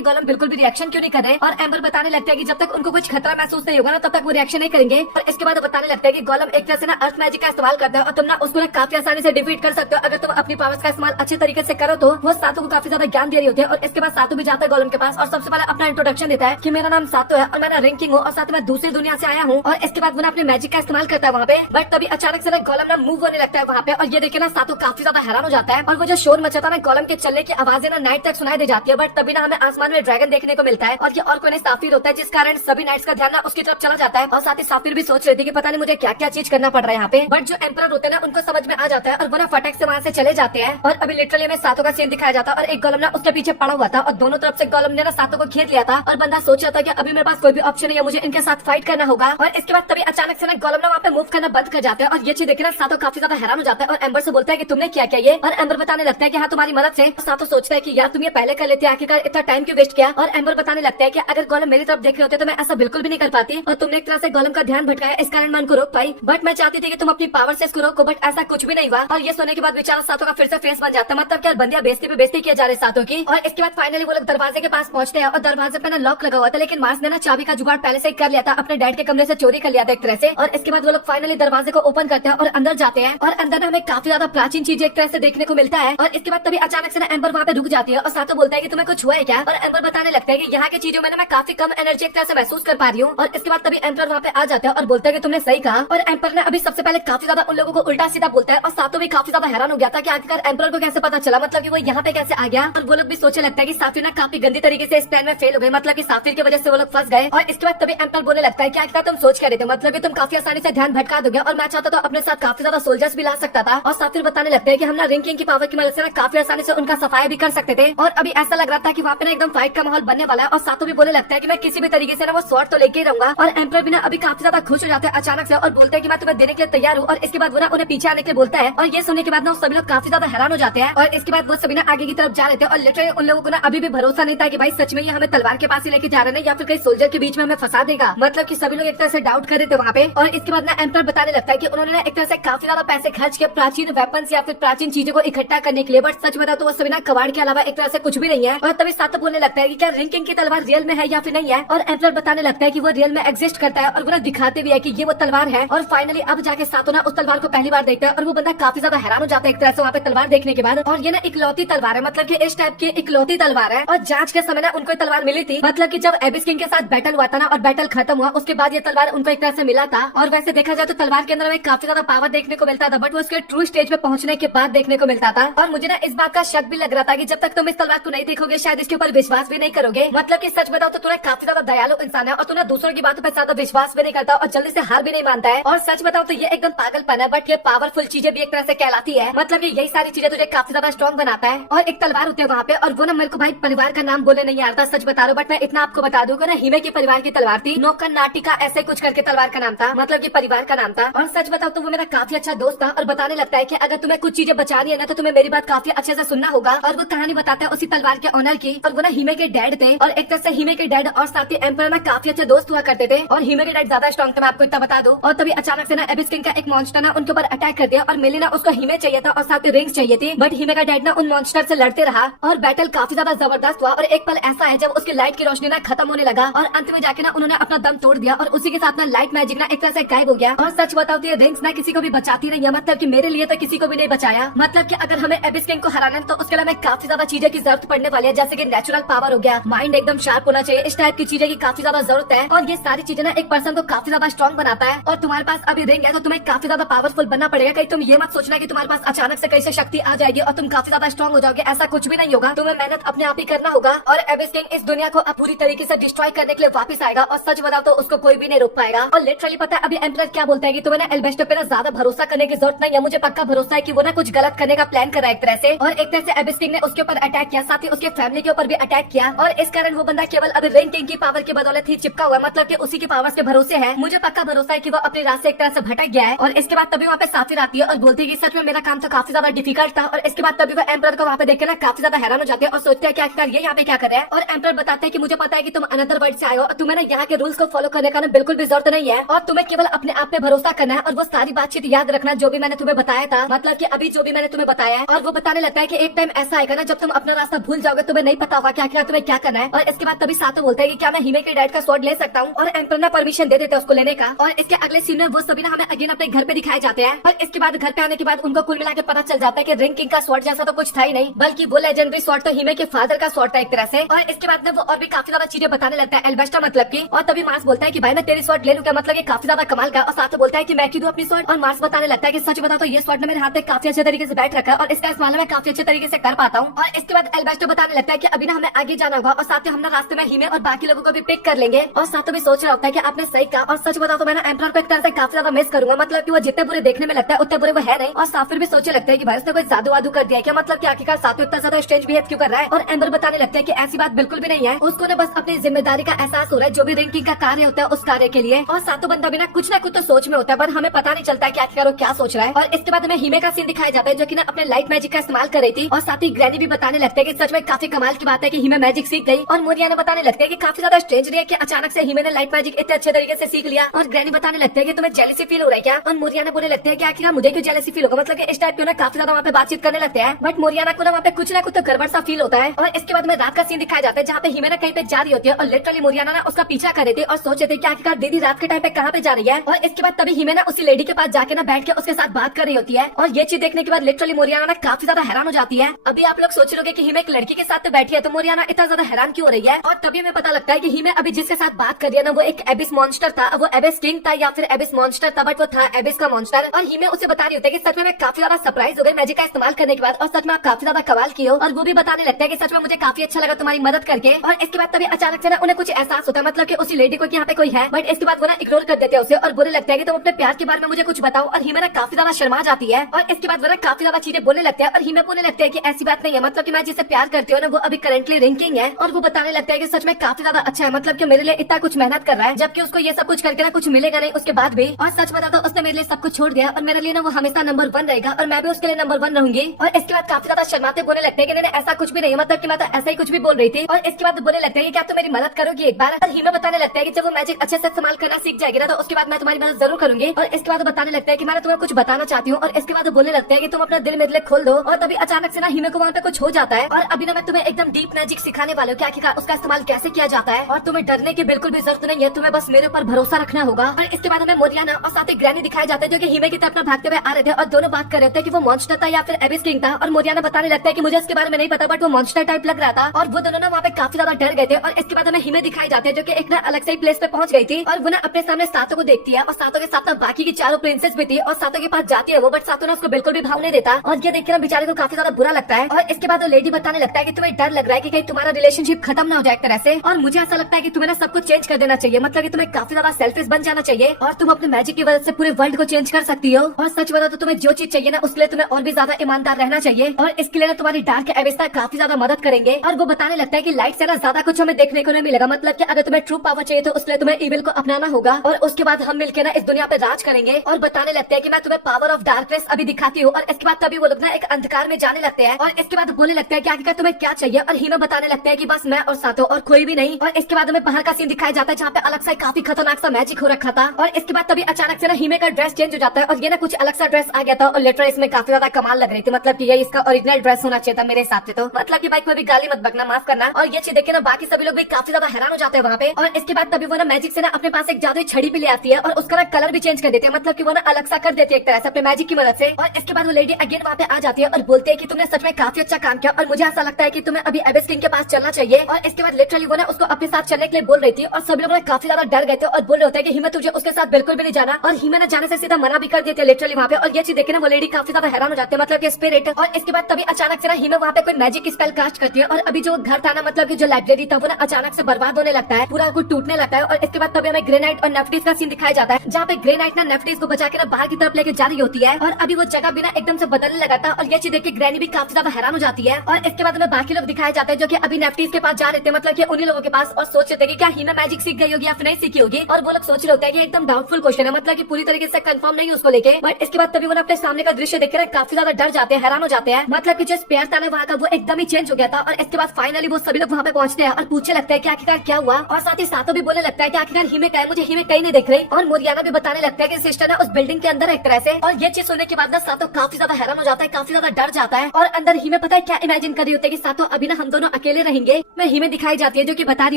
गोलम बिल्कुल भी रिएक्शन क्यों नहीं कर रहे। और एम्बर बताने लगता है कि जब तक उनको कुछ खतरा महसूस नहीं होगा ना तब तक वो रिएक्शन नहीं करेंगे। और इसके बाद बताने लगता है कि गोलम एक तरह से ना अर्थ मैजिक का इस्तेमाल करता है और तुम ना उसको ना काफी आसानी से डिफीट कर सकते हो अगर तुम अपनी पावर्स का इस्तेमाल अच्छे तरीके से करो। तो वो सातो को काफी ज्यादा ज्ञान दे रही होती है और इसके बाद सातो भी जाता है गोलम के पास और सबसे पहले अपना इंट्रोडक्शन देता है कि मेरा नाम सातो है और मैं ना रैंकिंग हूँ और साथ में दूसरी दुनिया से आया हूँ। और इसके बाद वो ना अपने मैजिक का इस्तेमाल करता है वहाँ पे। बट तभी अचानक से ना गोलम ना मूव होने लगता है वहाँ पे और ये देखे ना सातो काफी ज्यादा हैरान हो जाता है। और वो जो शोर मचाता है ना गोलम के चलने की आवाजें ना नाइट तक सुनाई दे जाती है। बट तभी ना हमें आसमान में ड्रैगन देखने को मिलता है और ये और कोई नहीं साफिर होता है, जिस कारण सभी नाइट्स का ध्यान ना उसकी तरफ चला जाता है। और साथ ही साफिर भी सोच रही थी कि पता नहीं मुझे क्या क्या चीज करना पड़ रहा है यहाँ पे। बट जो एम्परर होते हैं ना उनको समझ में आ जाता है और वो ना फटक से वहाँ से चले जाते हैं। और अभी लिटरली में सातो का सीन दिखाया जाता है और एक गोलम ना उसके पीछे पड़ा हुआ था और दोनों तरफ से गोलम ने ना सातो को घेर लिया था। और बंदा सोच रहा था कि अभी मेरे पास कोई भी ऑप्शन नहीं है, मुझे इनके साथ फाइट करना होगा। और इसके बाद तभी अचानक से ना गोलम ना वहाँ पे मूव करना बंद कर जाता है और ये चीज देखे ना सातो काफी ज्यादा हैरान हो जाता है और एम्बर से बोलता है कि तुमने क्या किया ये। और एम्बर बताने लगता है कि हाँ तुम्हारी मदद से। सातो सोचता है कि यार तुम ये पहले कर लेते, आखिरकार इतना टाइम क्यों वेस्ट किया। और एम्बर बताने लगता है कि अगर गोलम मेरी तरफ देख रहे होते तो मैं ऐसा बिल्कुल भी नहीं कर पाती और तुमने एक तरह से गोलम का ध्यान भटकाया, इस कारण मैं उनको रोक पाई। बट मैं चाहती थी कि तुम अपनी पावर से इसको रोको, बट ऐसा कुछ भी नहीं हुआ। और ये सुनने के बाद बेचारा सातो का फिर से फेस बन जाता है, मतलब क्या बंदिया बेइज्जती पे बेइज्जती किया जा रहे सातो की। और इसके बाद फाइनली वो लोग दरवाजे के पास पहुंचते हैं और दरवाजे पे ना लॉक लगा हुआ था, लेकिन मार्स ने ना चाबी का जुगाड़ पहले से कर लिया था, अपने डैड के कमरे से चोरी कर लिया था एक तरह से। और इसके बाद वो लोग फाइनली दरवाजे को ओपन करते हैं और अंदर जाते हैं और अंदर हमें काफी ज्यादा प्राचीन चीजें एक तरह से देखने को मिलता है। और इसके बाद तभी अचानक से ना एम्बर वहाँ पे रुक जाती है और सातो बोलता है कि तुम्हें कुछ हुआ है क्या। और एम्बर बताने लगता है कि यहाँ की चीजों में ना मैं काफी कम एनर्जी एक तरह से महसूस कर पा रही हूँ। और इसके बाद तभी एम्पर वहाँ पे आ जाता है और बोलता है कि तुमने सही कहा। और एम्पर ने अभी सबसे पहले काफी ज्यादा उन लोगों को उल्टा सीधा बोलता है और सातो भी काफी ज्यादा हैरान हो गया था कि आखिरकार एम्पर को कैसे पता चला, मतलब कि वो यहाँ पे कैसे आ गया। और वो लोग भी सोचने लगता है कि साफिर ना काफी गंदी तरीके से इस प्लान में फेल हो गए, मतलब कि साफिर की वजह से वो लोग फंस गए। और इसके बाद तभी एम्पर बोलने लगता है कि आखिरकार तुम सोच क्या रहे थे, मतलब कि तुम काफी आसानी से ध्यान भटका दोगे और मैं चाहता तो अपने साथ काफी ज्यादा सोल्जर्स भी ला सकता था। और साफिर बताने लगते हैं कि हम ना रिंकिंग की पावर की मदद से ना काफी आसानी से उनका सफाया भी कर सकते थे। और अभी ऐसा लग रहा था कि वहाँ पे ना एकदम फाइट का माहौल बनने वाला है। और सातो भी बोलने लगता है कि मैं किसी भी तरीके से ना वो स्वॉर्ड तो लेके ही रहूंगा। और एम्पर भी ना अभी काफी ज्यादा खुश हो जाते हैं अचानक से और बोलते हैं कि मैं तुम्हें देने के लिए तैयार हूँ। और इसके बाद वो ना उन्हें पीछे आने के लिए बोलता है और ये सुनने के बाद ना सभी लोग काफी ज्यादा हैरान हो जाते हैं। और इसके बाद वो सभी ना आगे की तरफ जा रहे थे और लिटरली उन लोगों को ना अभी भी भरोसा नहीं था कि भाई सच में ये हमें तलवार के पास ही लेके जा रहे हैं या फिर कहीं सोल्जर के बीच में हमें फंसा देगा, मतलब कि सभी लोग एक तरह से डाउट कर रहे थे वहाँ पे। और इसके बाद ना एम्पर बताने लगता है कि उन्होंने ना एक तरह से काफी ज्यादा पैसे खर्च किए प्राचीन वेपन्स या फिर प्राचीन चीजों को इकट्ठा करने के लिए, बट सच बता तो वो सभी ना कबाड़ के अलावा एक तरह से कुछ भी नहीं है। और तभी सातो बोलने लगता है कि क्या रिंकिंग की तलवार रियल में है या फिर नहीं है। और एम्पर बताने लगता है कि वो रियल में एग्जिस्ट करता है और वो ना दिखाते भी है कि ये वो तलवार है। और फाइनली अब जाके सातो ना उस तलवार को पहली बार देखता है और वो बंदा काफी ज्यादा हैरान हो जाता है एक तरह से वहाँ पे तलवार देखने के बाद। और ये ना इकलौती तलवार है, मतलब कि इस टाइप की इकलौती तलवार है। और जांच के समय ना उनको तलवार मिली थी, मतलब कि जब एबिस किंग के साथ बैटल हुआ था ना और बैटल खत्म हुआ उसके बाद ये तलवार उनको एक तरह से मिला था। और वैसे देखा जाए तो तलवार के अंदर हमें काफी ज्यादा पावर देखने को मिलता था, बट वो उसके ट्रू स्टेज पे पहुंचने के बाद देखने को मिलता था। और मुझे ना इस बात का शक भी लग रहा था कि जब तक तुम इस तलवार को नहीं देखोगे शायद इसके ऊपर विश्वास भी नहीं करोगे। मतलब कि सच बताओ तो तू काफी ज्यादा दयालु इंसान है और तू दूसरों की बातों पर ज्यादा विश्वास भी नहीं करता और जल्दी से हार भी नहीं मानता है। और सच बताओ तो ये एकदम पागलपन है, बट ये पावरफुल चीजें भी एक तरह से कहलाती है, मतलब कि यही सारी चीजें तुझे काफी ज्यादा स्ट्रॉन्ग बनाता है। और एक तलवार होती है वहाँ पे और वो ना मेरे को भाई परिवार का नाम बोले नहीं आता, सच बता रहा हूँ, बट मैं इतना आपको बता दूं ना हिमे के परिवार की तलवार थी, नौकर नाटिका ऐसे कुछ करके तलवार का नाम था, मतलब कि परिवार का नाम था। और सच बताओ तो वो मेरा काफी अच्छा दोस्त था और बताने लगता है कि अगर तुम्हें कुछ चीजें बचानी है ना तो तुम्हें मेरी बात काफी अच्छे से सुनना होगा। और वो कहानी बताता है उसी तलवार के ऑनर की। और वो ना हिमे के डैड थे और एक तरह से हिमे के डैड और साथ ही एम्पर में काफी अच्छे दोस्त हुआ करते थे और हिमे के डैड ज्यादा स्ट्रॉन्ग थे, मैं आपको इतना बता दूं। और तभी अचानक से ना एबिस किंग का एक मॉन्स्टर ना उनके ऊपर अटैक कर दिया और मिली ना उसको हिमे चाहिए था और साथ ही रिंग्स चाहिए थी, बट हिमे का डैड ना उन मॉन्स्टर से लड़ते रहा और बैटल काफी ज्यादा जबरदस्त हुआ। और एक पल ऐसा है जब उसकी लाइट की रोशनी ना खत्म होने लगा और अंत में जाके ना उन्होंने अपना दम तोड़ दिया और उसी के साथ ना लाइट मैजिक ना एक तरह से गायब हो गया। और सच बताओ तो ये रिंग्स ना किसी को भी बचाती नहीं है, मतलब कि मेरे लिए तो किसी को भी नहीं बचाया। मतलब कि अगर हमें एबिस किंग को हराना है तो उसके लिए हमें काफी ज्यादा चीजें की जरूरत पड़ने वाली है, जैसे कि नेचुरल पावर हो गया, माइंड एकदम शार्प होना चाहिए, इस टाइप की चीजें की काफी ज्यादा जरूरत है। और ये सारी चीजें ना एक पर्सन को काफी ज्यादा स्ट्रॉन्ग बनाता है। और तुम्हारे पास अभी रिंग है तो तुम्हें काफी ज्यादा पावरफुल बनना पड़ेगा। कहीं तुम ये मत सोचना कि तुम्हारे पास अचानक से कैसे शक्ति आ जाएगी और तुम काफी ज्यादा स्ट्रॉन्ग हो जाओगे, ऐसा कुछ भी नहीं होगा। तुम्हें मेहनत अपने आप ही करना होगा और एबिस किंग इस दुनिया को अब पूरी तरीके से डिस्ट्रॉय करने के लिए वापस आएगा और सच बताओ तो उसको कोई भी नहीं रोक पाएगा। और लिटरली पता है अभी एम्परर क्या बोलता है कि तुम्हें ना एल्बेस्टर पे ना ज्यादा भरोसा करने की जरूरत नहीं है, मुझे पक्का भरोसा है कि वो ना कुछ गलत करने का प्लान कर रहा है एक तरह से। और एक तरह से एबिस किंग ने उसके ऊपर अटैक किया, साथ ही उसके फैमिली के ऊपर भी अटैक किया और इस कारण वो बंदा केवल अभी रिंग किंग की पावर की बदौलत ही चिपका हुआ है, मतलब कि उसी की पावर के भरोसे है। मुझे पक्का भरोसा है कि वो अपने रास्ते एक तरह से भटक गया है। और इसके बाद तभी वहाँ पे साफिर आती है और बोलती है कि सच में मेरा काम तो काफी ज्यादा डिफिकल्ट था। और इसके बाद तभी वो एम्परर को वहाँ पे देख के ना काफी ज्यादा हैरान हो जाते हैं और सोचते हैं कि आखिरकार ये यहाँ पे क्या कर रहा है। और एम्परर बताते हैं कि मुझे पता है कि तुम अनदर वर्ल्ड से आए हो और तुम्हें ना यहाँ के रूल्स को फॉलो करने का ना बिल्कुल भी जरूरत नहीं है और तुम्हें केवल अपने आप पे भरोसा करना है और वो सारी बातचीत याद रखना जो भी मैंने तुम्हें बताया था, मतलब कि अभी जो भी मैंने तुम्हें बताया है। और वो बताने लगता है कि एक टाइम ऐसा आएगा ना जब तुम अपना रास्ता भूल जाओगे तुम्हें नहीं पता होगा कि आखिर तुम्हें क्या करना है। और इसके बाद तभी सातो बोलता है कि क्या मैं हिमे के डैड का स्वॉर्ड ले सकता हूँ, और एम्पर ना परमिशन दे देते हैं उसको लेने का। और इसके अगले सीन में वो सभी ना हमें अगेन अपने घर पे दिखाए जाते हैं। और इसके बाद घर पे आने के बाद उनको कुल मिला के पता चल जाता है कि रिंग किंग का स्वॉर्ड जैसा तो कुछ था ही नहीं, बल्कि वो लेजेंडरी स्वॉर्ड तो हिमे के फादर का स्वॉर्ड था एक तरह से। और इसके बाद में वो और भी काफी ज्यादा चीजें बताने लगता है एल्वेस्टर मतलब की। और तभी मार्स बोलता है कि भाई मैं तेरी स्वॉर्ड ले लूं क्या, मतलब ये काफी ज्यादा कमाल का। और साथ में बोलता है कि मैं क्यों दूं अपनी स्वॉर्ड। और मार्स बताने लगता है कि सच बता तो ये स्वॉर्ड मेरे हाथ में काफी अच्छे तरीके से बैठ रखा है और इसका इस्तेमाल मैं काफी अच्छे तरीके से कर पाता हूँ। और इसके बाद एल्वेस्टर बताने लगता है कि अभी ना हमें आगे जाना होगा और साथ में हम ना रास्ते में हिमे और बाकी लोगों को भी पिक कर लेंगे। और साथ में सोच रहा होता है कि आपने सही कहा, और सच बता तो मैं ना एम्परर को एक तरह से काफी ज्यादा मिस करूंगा, मतलब कि वो जितने बुरे देखने में लगता है उतने बुरे वो है नहीं। और साफिर भी सोचने लगता है कि भाई उसने कोई जादू वादू कर दिया क्या, मतलब कि आखिरकार साथी इतना ज्यादा स्ट्रेंज बिहेव क्यों कर रहा है। और एम्बर बताने लगता है कि ऐसी बात बिल्कुल भी नहीं है, उसको ना बस अपनी जिम्मेदारी का एहसास हो रहा है, जो भी रिंग किंग का कार्य होता है उस कार्य के लिए। और सातों बंदा भी ना कुछ तो सोच में होता है, पर हमें पता नहीं चलता है कि आखिरकार वो क्या सोच रहा है। और इसके बाद हमें हिमे का सीन दिखाया जाता है जो कि ना अपने लाइट मैजिक का इस्तेमाल कर रही थी। और साथ ही ग्रैनी भी बताने लगते हैं कि सच में काफी कमाल की बात है कि हिमे मैजिक सीख गई। और मोरियाना बताने लगते हैं कि काफी ज्यादा स्ट्रेंज है कि अचानक से हिमे ने लाइट मैजिक इतने अच्छे तरीके से सीख लिया। और ग्रैनी बताने लगते हैं कि तुम्हें जेलसी फील हो रहा है क्या। और मोरियाना बोलने लगते हैं कि आखिर मुझे क्यों जेलसी फील होगा, मतलब कि इस टाइप के ना काफी ज्यादा वहाँ पे बातचीत करने लगते हैं। बट मोरियाना को ना वहाँ पे कुछ ना कुछ तो गड़बड़ सा फील होता है। और इसके बाद में रात का सीन दिखाया जाता है जहाँ पे हिमे ना कहीं पे जा रही होती है और लिटरली मोरियाना ना उसका पीछा कर रही थी और सोच रहे थे कि आखिरकार दीदी रात के टाइम पे कहाँ पे जा रही है। और इसके बाद तभी हिमे ना उसी लेडी के पास जाके ना बैठ के उसके साथ बात कर रही होती है। और ये चीज देखने के बाद लिटरली मोरियाना ना काफी ज्यादा हैरान हो जाती है। अभी आप लोग सोच रहे कि हिमे एक लड़की के साथ तो बैठी है तो मोरियाना इतना ज्यादा हैरान क्यों हो रही है। और तभी हमें पता लगता है कि हिमे अभी जिसके साथ बात कर रही है ना वो एक एबिस मॉन्स्टर था, वो एबिस किंग था या फिर एबिस मॉन्स्टर था, बट वो था एबिस का मॉन्स्टर। और हिमे उसे बता रही होती है कि सच में मैं काफी ज्यादा सरप्राइज हो गई मैजिक का इस्तेमाल करने के बाद, और सच में आप काफी ज्यादा कमाल की हो। और वो भी बताने लगता है कि सच में मुझे काफी अच्छा लगा तुम्हारी मदद करके। और इसके बाद तभी अचानक से ना उन्हें कुछ एहसास होता है, मतलब कि उसी लेडी को कि यहाँ पे कोई है, बट इसके बाद वो ना इग्नोर कर देते हैं उसे और बोलने लगता है कि तुम अपने प्यार के बारे में मुझे कुछ बताओ। और हिमे ना काफी ज्यादा शर्मा जाती है। और इसके बाद वो ना काफी ज्यादा चीजें बोलने लगते हैं और हिमे बोलने लगते हैं कि ऐसी बात नहीं है, मतलब कि मैं जिससे प्यार करती हूँ ना वो अभी करंटली रिंग किंग है। और वो बताने लगता है कि सच में काफी ज्यादा अच्छा है, मतलब कि मेरे लिए इतना कुछ मेहनत कर रहा है जबकि उसको ये सब कुछ करके ना कुछ मिलेगा नहीं उसके बाद भी। और सच बता तो उसने मेरे लिए सब कुछ छोड़ दिया और मेरे लिए ना वो हमेशा नंबर 1 रहेगा और मैं भी उसके लिए नंबर 1 रहूंगी। और इसके बाद काफी ज्यादा शर्माते बोलने लगते हैं कि नहीं ऐसा कुछ भी नहीं है, मतलब कि मैं तो ऐसा ही कुछ भी बोल रही थी। और इसके बाद बोलने लगते हैं कि क्या तुम मेरी मदद करोगी एक बार। और हिमे बताने लगता है कि जब वो मैजिक अच्छे से इस्तेमाल करना सीख जाएगी ना तो उसके बाद मैं तुम्हारी मदद जरूर करूंगी। और इसके बाद बताने लगता है कि मैं तुम्हें कुछ बताना चाहती हूँ। और इसके बाद बोलने लगते हैं कि तुम अपना दिल मेरे लिए खोल दो। और तभी अचानक से ना हिमे को वहाँ पे कुछ हो जाता है। और अभी ना मैं तुम्हें एकदम डीप मैजिक सिखाने वाले हूँ, क्या उसका इस्तेमाल कैसे किया जाता है। और तुम्हें डरने की बिल्कुल भी जरूरत नहीं है, तुम्हें बस मेरे ऊपर भरोसा रखना होगा। और इसके बाद हमें मोरियाना और साथ ही ग्रैनी दिखाए जाते हैं जो कि हिमे की तरफ भागते हुए आ रहे थे और दोनों बात कर रहे थे कि वो मॉन्स्टर था या फिर एबिस किंग था। और मोरियाना बताने लगता है कि मुझे इसके बारे में नहीं पता, बट वो मॉन्स्टर टाइप लग रहा था। और वो दोनों ना वहाँ पे काफी ज्यादा डर गए थे। और इसके बाद हमें हिमे दिखाई जाते हैं जो कि एक ना अलग से प्लेस पे पहुंच गई थी। और वो ना अपने सामने सातों को देखती है और सातों के साथ बाकी की चारों प्रिंसेस भी थी और सातों के पास जाती है वो, बट सातों ने उसको बिल्कुल भी भाव नहीं देता। और ये देखकर बेचारे को काफी ज्यादा बुरा लगता है। और इसके बाद वो लेडी बताने लगता है कि तुम्हें डर लग रहा है कि कहीं तुम्हारा रिलेशनशिप खत्म ना हो जाए एक तरह से। और मुझे ऐसा लगता है कि तुम्हें ना सब कुछ चेंज कर देना चाहिए, मतलब कि तुम्हें काफी ज्यादा सेल्फिश बन जाना चाहिए और तुम अपने मैजिक की वजह से पूरे वर्ल्ड को चेंज कर सकती हो। और सच बता तो तुम्हें जो चीज चाहिए ना उसके लिए तुम्हें और भी ज्यादा ईमानदार रहना चाहिए। और इसके लिए ना तुम्हारी डार्क एबिस काफी ज्यादा मदद करेंगे। और वो बताने लगता है कि लाइट से ना ज्यादा कुछ हमें देखने को नहीं मिलेगा, मतलब कि अगर तुम्हें ट्रू पावर चाहिए तो उसके लिए तुम्हें इविल को अपनाना होगा और उसके बाद हम मिलकर ना इस दुनिया पे राज करेंगे। और बताने लगते हैं कि मैं तुम्हें पावर ऑफ डार्कनेस अभी दिखाती हूँ। और इसके बाद तभी वो लोग ना एक अंधकार में जाने लगते हैं। और इसके बाद बोलने लगते हैं कि आखिरकार तुम्हें क्या चाहिए। और हिमे बताने लगते हैं कि बस मैं और साथों और कोई भी नहीं। और इसके बाद हमें बाहर का सीन दिखाया जाता है जहाँ पे अलग सा काफी खतरनाक सा मैजिक हो रखा था। और इसके बाद तभी अचानक से ना हिमे का ड्रेस चेंज हो जाता है और ये ना कुछ अलग सा ड्रेस आ गया था और लिटरली इसमें काफी ज्यादा कमाल लग रही थी, मतलब कि ये इसका ओरिजिनल ड्रेस होना चाहिए था मेरे हिसाब से। तो मतलब कि भाई कोई भी गाली मत बकना, माफ करना। और ये चीज देखे ना बाकी सभी लोग भी काफी ज्यादा हैरान हो जाते हैं वहाँ पे। और इसके बाद तभी वो ना मैजिक से ना अपने पास एक जादुई छड़ी भी ले आती है और उसका ना कलर भी चेंज कर देती है, मतलब कि वो ना अलग सा कर देती है एक तरह से अपने मैजिक की मदद से। और इसके बाद वो लेडी अगेन वहाँ पे आ जाती है और बोलती है कि तुमने सच में काफी अच्छा काम किया और मुझे ऐसा लगता है कि तुम्हें अभी एबिस किंग के पास चलना चाहिए। और इसके बाद लिटरली वो ना उसको अपने साथ चलने के लिए बोल रही थी और सभी लोग ना काफी ज्यादा डर गए थे और बोल रहे होते हैं कि हिमे तुझे उसके साथ बिल्कुल भी नहीं जाना। और हिमे ना जाने से सीधा मना भी कर देते लिटरली वहाँ पे। और ये चीज देखे ना वो लेडी काफी ज्यादा हैरान हो जाते हैं, मतलब कि स्पिरिट। और इसके बाद तभी अचानक से ना हिमे वहाँ पे कोई मैजिक स्पेल कास्ट करती है और अभी जो घर था ना, मतलब कि जो लाइब्रेरी था वो ना अचानक से बर्बाद होने लगता है, पूरा कुछ टूटने लगता है। और इसके बाद तभी हमें ग्रे नाइट और नेफ्टिस का सीन दिखाया जाता है जहाँ पे ग्रे नाइट ना नेफ्टिस को बचा के ना बाहर की तरफ लेके जा रही होती है। और अभी वो जगह भी ना एकदम से बदलने लगा था और ये चीज देख के ग्रैनी भी काफी ज्यादा हैरान हो जाती है। और इसके बाद हमें बाकी लोग दिखाए जाते हैं जो कि अभी नेफ्टिस के पास जा रहे थे, मतलब कि उन्हीं लोगों के पास, और सोच रहे थे कि क्या हिमे मैजिक सीख गई होगी या फिर नहीं सीखी होगी। और वो लोग सोच रहे होते हैं कि एकदम डाउटफुल क्वेश्चन है, मतलब कि पूरी तरीके से कंफर्म नहीं उसको लेके। बट इसके बाद तभी वो अपने सामने का दृश्य देख कर काफी ज्यादा डर जाते हैं, हैरान हो जाते हैं, मतलब कि जो स्पेयर था ना वहाँ का वो एकदम ही चेंज हो गया था। और इसके बाद फाइनली वो सभी लोग वहाँ पे पहुंचते हैं और पूछने लगते हैं कि आखिरकार क्या हुआ। और साथ ही साथों भी बोलने लगता है कि आखिरकार हिमे का है, मुझे हिमे कहीं नहीं दिख रही। और मोरियाना भी बताने लगता है कि सिस्टर ना उस बिल्डिंग के अंदर एक तरह से। और ये चीज सुनने के बाद ना सातों काफी ज्यादा हैरान हो जाता है, काफी ज्यादा डर जाता है। और अंदर हिमे पता है क्या इमेजिन कर रही होती है कि सातों अभी ना हम दोनों अकेले रहेंगे। मैं हिमे दिखाई जाती है जो कि बता रही